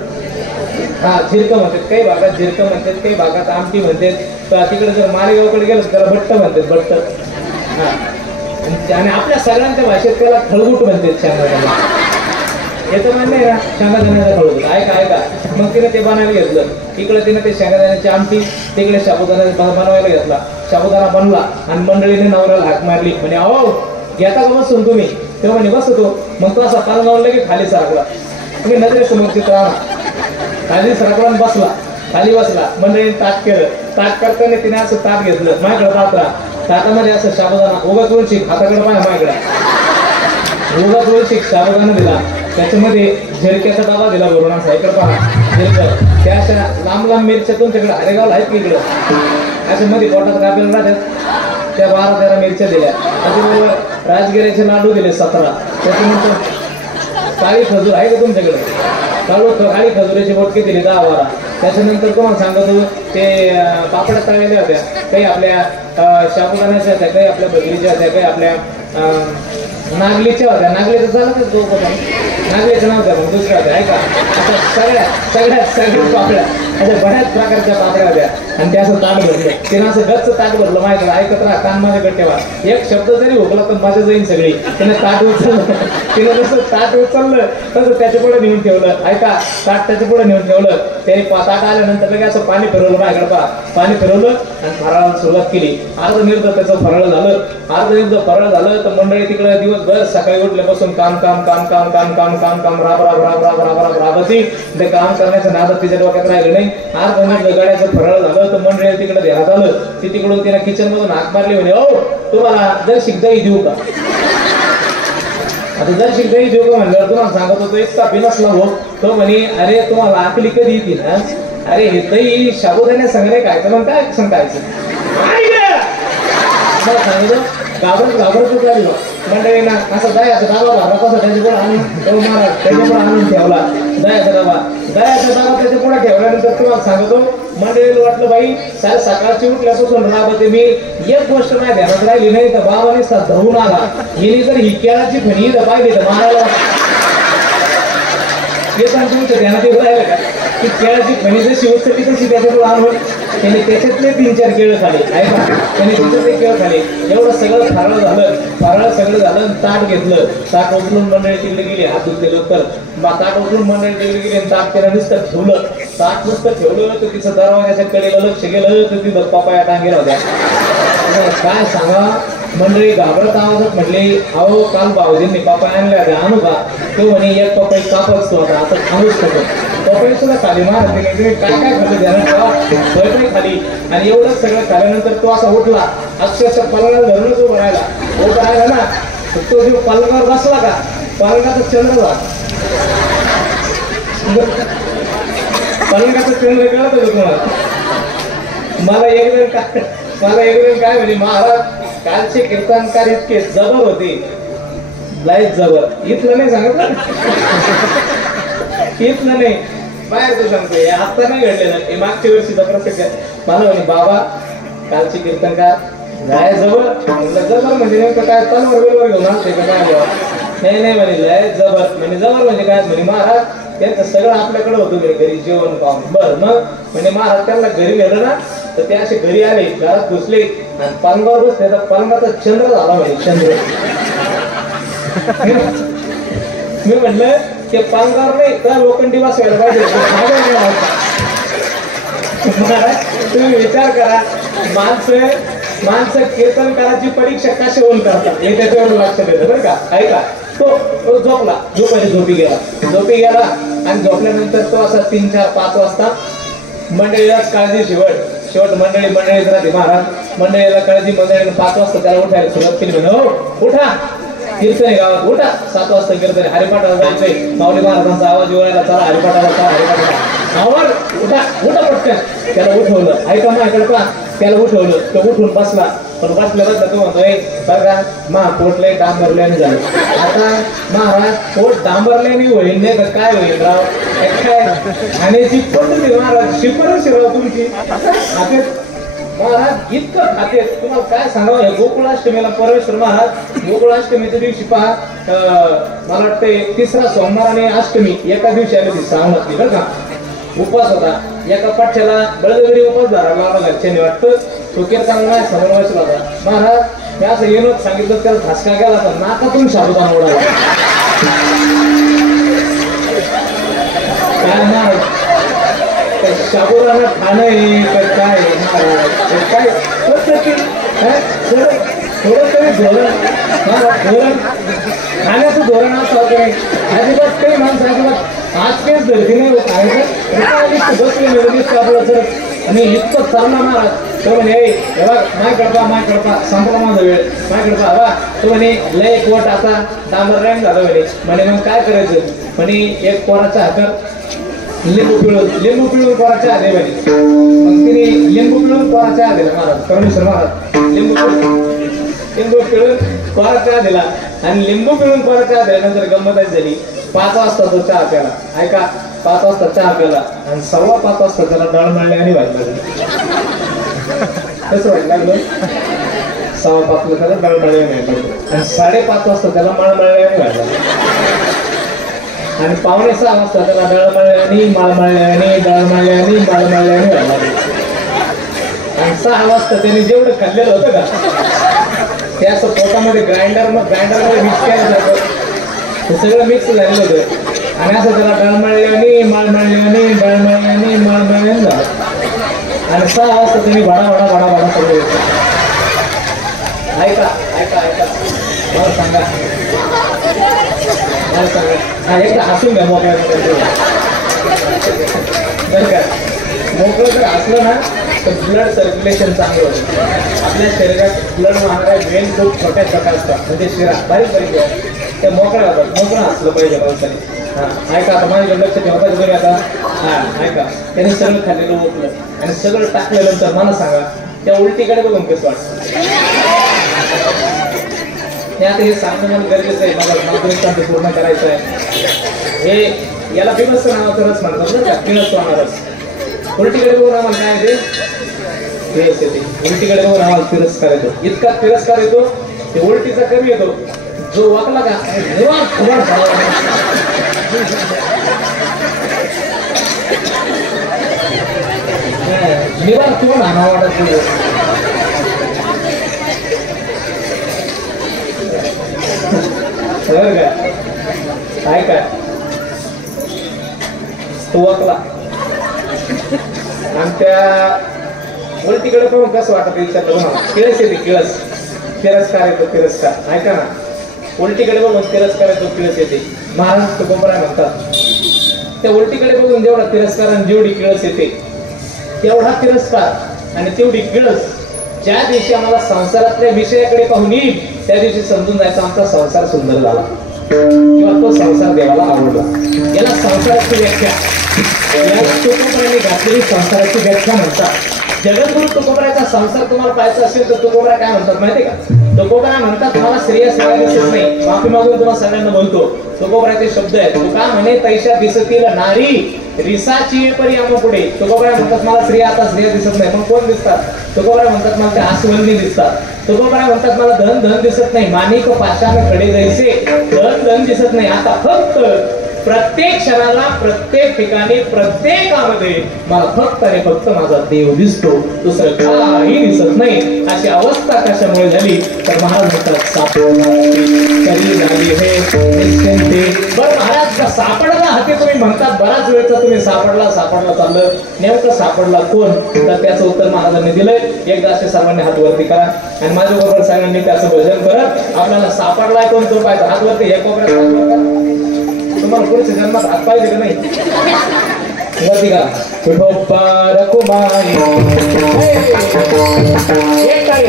झिरकं म्हणतात. काही भागात झिरकं म्हणतात, काही भागात आमटी म्हणतात. तिकडे जर मालेगावकडे गेलं त्याला भट्ट म्हणतात, भट्ट. आणि आपल्या सगळ्यांच्या भाषेत त्याला खळगुट म्हणतात शेंगादाणा. याचं मान्य आहे ना, शेंगादाण्याचा खळगुट. ऐका. मग तिने ते बनायला घेतलं. इकडे तिने ते शेंगादाण्याची आमटी, तिकडे साबुदाणा बनवायला घेतला. साबुदाणा बनला आणि मंडळीने नवऱ्याला हाक मारली. म्हणे अहो घेता का बसून तुम्ही? तेव्हा म्हणे बसतो. मग तो असा पालगावला की खाली सरकला. तुम्ही नजरेसमोर चित्र आणा. खाली सरकला बसला. खाली बसला. मंडळीने ताट केलं. ताट करताना तिने असं ताट घेतलं. माझ्याकडे ताटामध्ये असं साबुदाणा उगाच उलशिक, हाताकडे पाहिजे माझ्याकडे उगाच उलशिक साबुदाणा दिला. त्याच्यामध्ये झिरक्याचा डबा दिला भरून असा. इकडे पहा झिरकं. त्या अशा लांब मिरच्या तुमच्याकडे हरेगावला आहेत की इकडं? अशा मध्ये पोटात कापेला राहतात, त्या 12-13 मिरच्या दिल्या. त्याच्याबरोबर राजगिऱ्याचे लाडू दिले 17. त्याच्यानंतर काळी खजूर आहे का तुमच्याकडे? काळी खजुराचे बोटके दिले 10-12. त्याच्यानंतर तुम्हाला सांगतो ते पापड्या तळलेल्या होत्या. काही आपल्या साबुदाण्याच्या होत्या, काही आपल्या बजरीच्या होत्या, काही आपल्या नागलीच्या होत्या. नागलीचं झालं का तो नागलीचं नव्हत्या, मग दुसऱ्या होत्या. ऐका, आता सगळ्या पापड्या अशा बऱ्याच प्रकारच्या पापड्या होत्या. आणि ते असं ताट भरलं. तिनं असं गच्च ताट भरलं माझ्याकडे, ऐकत राहा, कान माझ्या गट्टेवा, एक शब्द जरी भोगला तर माझं जाईन सगळी. तिने ताट उचललं, तिनं जसं ताट उचललं तसं त्याच्या पुढे नेऊन ठेवलं. ऐका, ताट त्याच्या पुढे नेऊन ठेवलं. त्याने ताट आल्यानंतर लगेच असं पाणी फिरवलं माझ्याकडे पहा, पाणी फिरवलं आणि फराळाला सुरुवात केली. अर्ध निर्ध त्याचं फराळ झालं. अर्ध निर्ध फराळ झालं तर मंडळी तिकडे दिवसभर सकाळी उठल्यापासून काम काम काम काम काम काम काम काम राब राब राब राब राब राब राबती. ते काम करण्याचं नादात तिच्या डोक्यात राहिलं नाही. अर्ध निर्ध गड्याचं फराळ झालं तर मंडळी तिकडे ध्यानात आलं. ती तिकडून तिला किचन मधून हाक मारली, म्हणे ओ तुम्हाला जर शिकदाई देऊ का? आता जर शिकदाई देऊ का म्हणल्यावर तुम्हाला सांगत होतो इतका बिनसला हो. तो म्हणे अरे तुम्हाला आकली कधी येते ना? अरे हे दही शाबुदाण्या संघ खायचं मग काय सांगायचं सांगितलं. घाबरतच लागलो मंडळीना. असं दह्याचा डाबा भरला कसा त्याच्यापुढे आणून महाराज त्याच्यापुढे आणून ठेवला. दह्याचा डाबा त्याच्या पुढे ठेवल्यानंतर तुम्हाला सांगतो मंडळीला वाटलं बाई सारे सकाळची उठल्यापासून राबते मी, एक गोष्ट नाही ध्यानात राहिली नाही तर बाबाने धरून आला. हिने जर ही केळाची फणी तर पाहिली तर मारायला हे पण तुमच्या ध्यानात येऊ राहिलं का की केळाची फणी जशी उचलली तशी त्याच्यापुढे आणून त्याने त्याच्यातले 3-4 केळं खाली. ऐका, त्याने त्याच्यातले केळं खाली. एवढं सगळं फराळ झालं. फराळ सगळं झालं. ताट घेतलं. ताट उचलून मंडळी तिकडे गेली. हात धुतले तर ताट उचलून मंडळी तिकडे गेली आणि ताट त्याला नुसतं ठेवलं. ताट नुसतं ठेवलं तर तिचं दरवाजाच्या कडेला लक्ष गेलं तर तिथं पपाया टांगेला होत्या. काय सांगा मंडळी घाबरत आवाजात म्हटली अहो काल भाऊजींनी पपाया आणल्या होत्या, आणू का? तो म्हणे एक पपई कापच तो आता आणूच नको. पपई सुद्धा खाली मारते तुम्ही काय काय खाल्लं ध्यानात पपई खाली. आणि एवढंच सगळं खाल्यानंतर तो असा उठला. अक्षरशः पलंगावर धरूनच उभं राहिला ना. तो जो पलंगावर बसला का पलंगाचा चंद्र झाला. पलंगाचा चंद्र कळत होतं तुम्हाला. मला एक जण काय म्हणे महाराज कालचे कीर्तनकार इतके जबर होते, लाईट जबर. इथलं नाही सांगत, इथलं नाही बाहेर तो सांगतोय. आता नाही घडलेलं हे मागच्या वर्षीचा प्रसंग. मला म्हणे बाबा कालचे कीर्तनकार लय जबर. जबर म्हणजे नेमकं काय तलवार बिलवार घेऊन आणते का काय? नाही म्हणे लय जबर. म्हणजे जबर म्हणजे काय? म्हणे महाराज त्यांचं सगळं आपल्याकडे होतं घरी जेवण पाहून. बरं मग म्हणजे महाराज त्यांना घरी नेलं ना तर ते असे घरी आले, घरात घुसले आणि पलंगावर बसले तर पलंगाचा चंद्र झाला म्हणे. चंद्र मी म्हटलं ते पलंगावर नाही तर लोखंडी बसवायला पाहिजे. तुम्ही विचार करा माणसं कीर्तनकाराची परीक्षा कशी होऊन करतात हे त्याच्यावर लक्ष देतं बरं का. ऐका, तो झोपला. झोपी गेला आणि झोपल्यानंतर तो असा 3-4-5 वाजता मंडळीलाच काळजी शेवट मंडळीच राहते महाराज. मंडळीला काळजी. मंडळीने 5 वाजता त्याला उठायला सुरुवात केली. म्हणे हो उठा कीर्तन आहे गावात, उठा. 7 वाजता कीर्तन हरिपाठाला जायचंय. माऊली महाराजांचा आवाज येवायला चला हरिपाठाला चला हरिपाठाला आवाज उठा पटकन. त्याला उठवलं. ऐका माझ्याकडे पहा, त्याला उठवलं. तो उठून बसला. पण बसल्यावर तो म्हणतोय बघा मा पोटलंय डांबरल्याने झालं. आता महाराज पोट डांबरल्याने होईल नाही तर काय होईल राव? काय खाण्याची पद्धती महाराज शिकवणच राव तुमची. महाराज इतकं खाते तुम्हाला काय सांगावं. गोकुळाष्टमीला परमेश्वर महाराज गोकुळाष्टमीच्या दिवशी पहा मला वाटते 3रा सोमवार आणि अष्टमी एका दिवशी आली होती श्रावणातली बरं का. उपवास होता. एका पाठ्याला बळजबरी उपवास धरायला लावला घरच्याने वाटतं. तो कीर्तनाला समोर बसला होता. महाराज मी असं येणं सांगितलं त्याला धसका गेला तर नाकातून साबुदाणा उडाला. काय महाराज साबुदाणा खाणं काय काय थोडं तरी धोरण खाण्याचं धोरण असं होतं. अजिबात काही माणसं अजिबात आज काहीच धरती नाही खायचं बसले आपलं सर. आणि इतकं चालणार महाराज. तो म्हणे माय कडपा संपला माझा वेळ माय कडपा बा. तो म्हणे लय पोट आता डांबर रँग झालं म्हणे मग काय करायचं म्हणे एक पोराच्या हातात लिंबू पिळून पोराच्या हात म्हणे. मग तिने लिंबू पिळून पोराच्या हात दिला महाराज. परमेश्वर महाराज लिंबू पिळून पोराच्या हात दिला आणि लिंबू पिळून पोराच्या हात दिल्यानंतर गंमत झाली. 5 वाजता तो चहा प्याला. ऐका 5 वाजता चहा प्याला आणि 5:15 वाजता त्याला दळमळले आणि व्हायला लागलं. कसं व्हायला लागलं? 5:15 त्याला दळमळले नाही आणि 5:30 वाजता त्याला मळमळले आणि व्हायला लागलं. आणि 5:45 वाजता त्याला दळमळले आणि मळमळले आणि दळमळले आणि मळमळले आणि व्हायला लागलं. आणि 6 वाजता त्यांनी जेवढं खाल्लेलं होतं का ते असं पोटामध्ये ग्राइंडरमध्ये मिक्स केलं जातं. ते सगळं मिक्स झालेलं होतं आणि असं त्याला डळमळल्याने मळमळल्याने झालं. आणि 6 वाजता त्यांनी भाडा सगळं येतं. ऐका मला सांगा हा एकदा हसून घ्या मोकळ्या बरं का. मोकळं जर असलं ना तर ब्लड सर्क्युलेशन चांगलं होतं. आपल्या शरीरात ब्लड वाहणाऱ्या वेन खूप छोट्या असतात म्हणजे शिरा बारीक त्या मोकळ्या होतात. मोकळं असलं पाहिजे माणसाने. हां ऐका आता माझ्या लक्ष ठेवा तुम्ही आता. हां ऐका त्याने सगळं खाल्लेलं मोकळं आणि सगळं टाकल्यानंतर मला सांगा त्या उलटीकडे बघून कसं वाटतं. आता हे सांगणं मला गरजेचं आहे. मला पूर्ण करायचं आहे. हे याला बिमस्त नावाचं रस म्हणतात ना का बिमस्त रस. उलटीकडे बघून आम्हाला काय येते फिरस येते. उलटीकडे बघून आम्हाला तिरस्कार येतो. इतका तिरस्कार येतो ते उलटीचा कमी येतो. जो वाकला का निवार कोण आणा वाटत काय काय तो वाकला आणि त्या उलटीकडे पाहून कसं वाटत विचारलं तुम्हाला. किळस येते किळस. तिरस्कार येतो तिरस्कार. ऐका ना उलटीकडे बघून तिरस्कार येतो किळस येते. महाराज तुकोबराय म्हणतात त्या उलटीकडे बघून जेवढा तिरस्कार आणि जेवढी किळस येते तेवढा तिरस्कार आणि तेवढी किळस ज्या दिवशी आम्हाला संसारातल्या विषयाकडे पाहून येईल त्या दिवशी समजून जायचा आमचा संसार सुंदर झाला किंवा तो संसार देवाला आवडला. याला संसाराची व्याख्या याला तुकोबराने घातलेली संसाराची व्याख्या म्हणतात. जगद्गुरु तुकोबराचा संसार तुम्हाला पाहायचा असेल तर तुकोबरा काय म्हणतात माहिती का. तुकोबरा म्हणतात मला श्रेय सेवा दिसत नाही. माफी मागून तुम्हाला सगळ्यांना बोलतो. तुकोबराचे शब्द आहेत. तुका म्हणे तैशा दिसतील नारी रिसाची परी आम पुढे. तुकोबरा म्हणतात मला स्त्रिया आता स्त्रिया दिसत नाही. मग कोण दिसतात. तुकोबरा म्हणतात मला त्या आसवंदी दिसतात. तुकोबरा म्हणतात मला धन दिसत नाही. माणिक पाषाण खडे जैसे धन दिसत नाही. आता फक्त प्रत्येक क्षणाला प्रत्येक ठिकाणी प्रत्येकामध्ये मला फक्त आणि फक्त माझा देव दिसतो. दुसरं काही दिसत नाही. अशी अवस्था कशामुळे झाली तर महाराज म्हणतात सापडला बरं महाराज सापडला हाती तुम्ही म्हणतात बराच वेळचा तुम्ही सापडला चाललं. नेमकं सापडला कोण तर त्याचं उत्तर महाराजांनी दिलंय. एकदा असे सर्वांनी हात वरती करा आणि माझ्या बरोबर सगळ्यांनी त्याचं भजन करत आपल्याला सापडलाय कोण तो पाहिजे. हात वरती हे कोपऱ्यात हात वर करा. तुम्हाला पुढच्या जन्मात हात पाहिजे का नाही वरती का विठोबा रखुमाई एक काय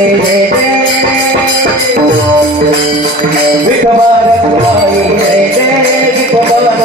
Hey,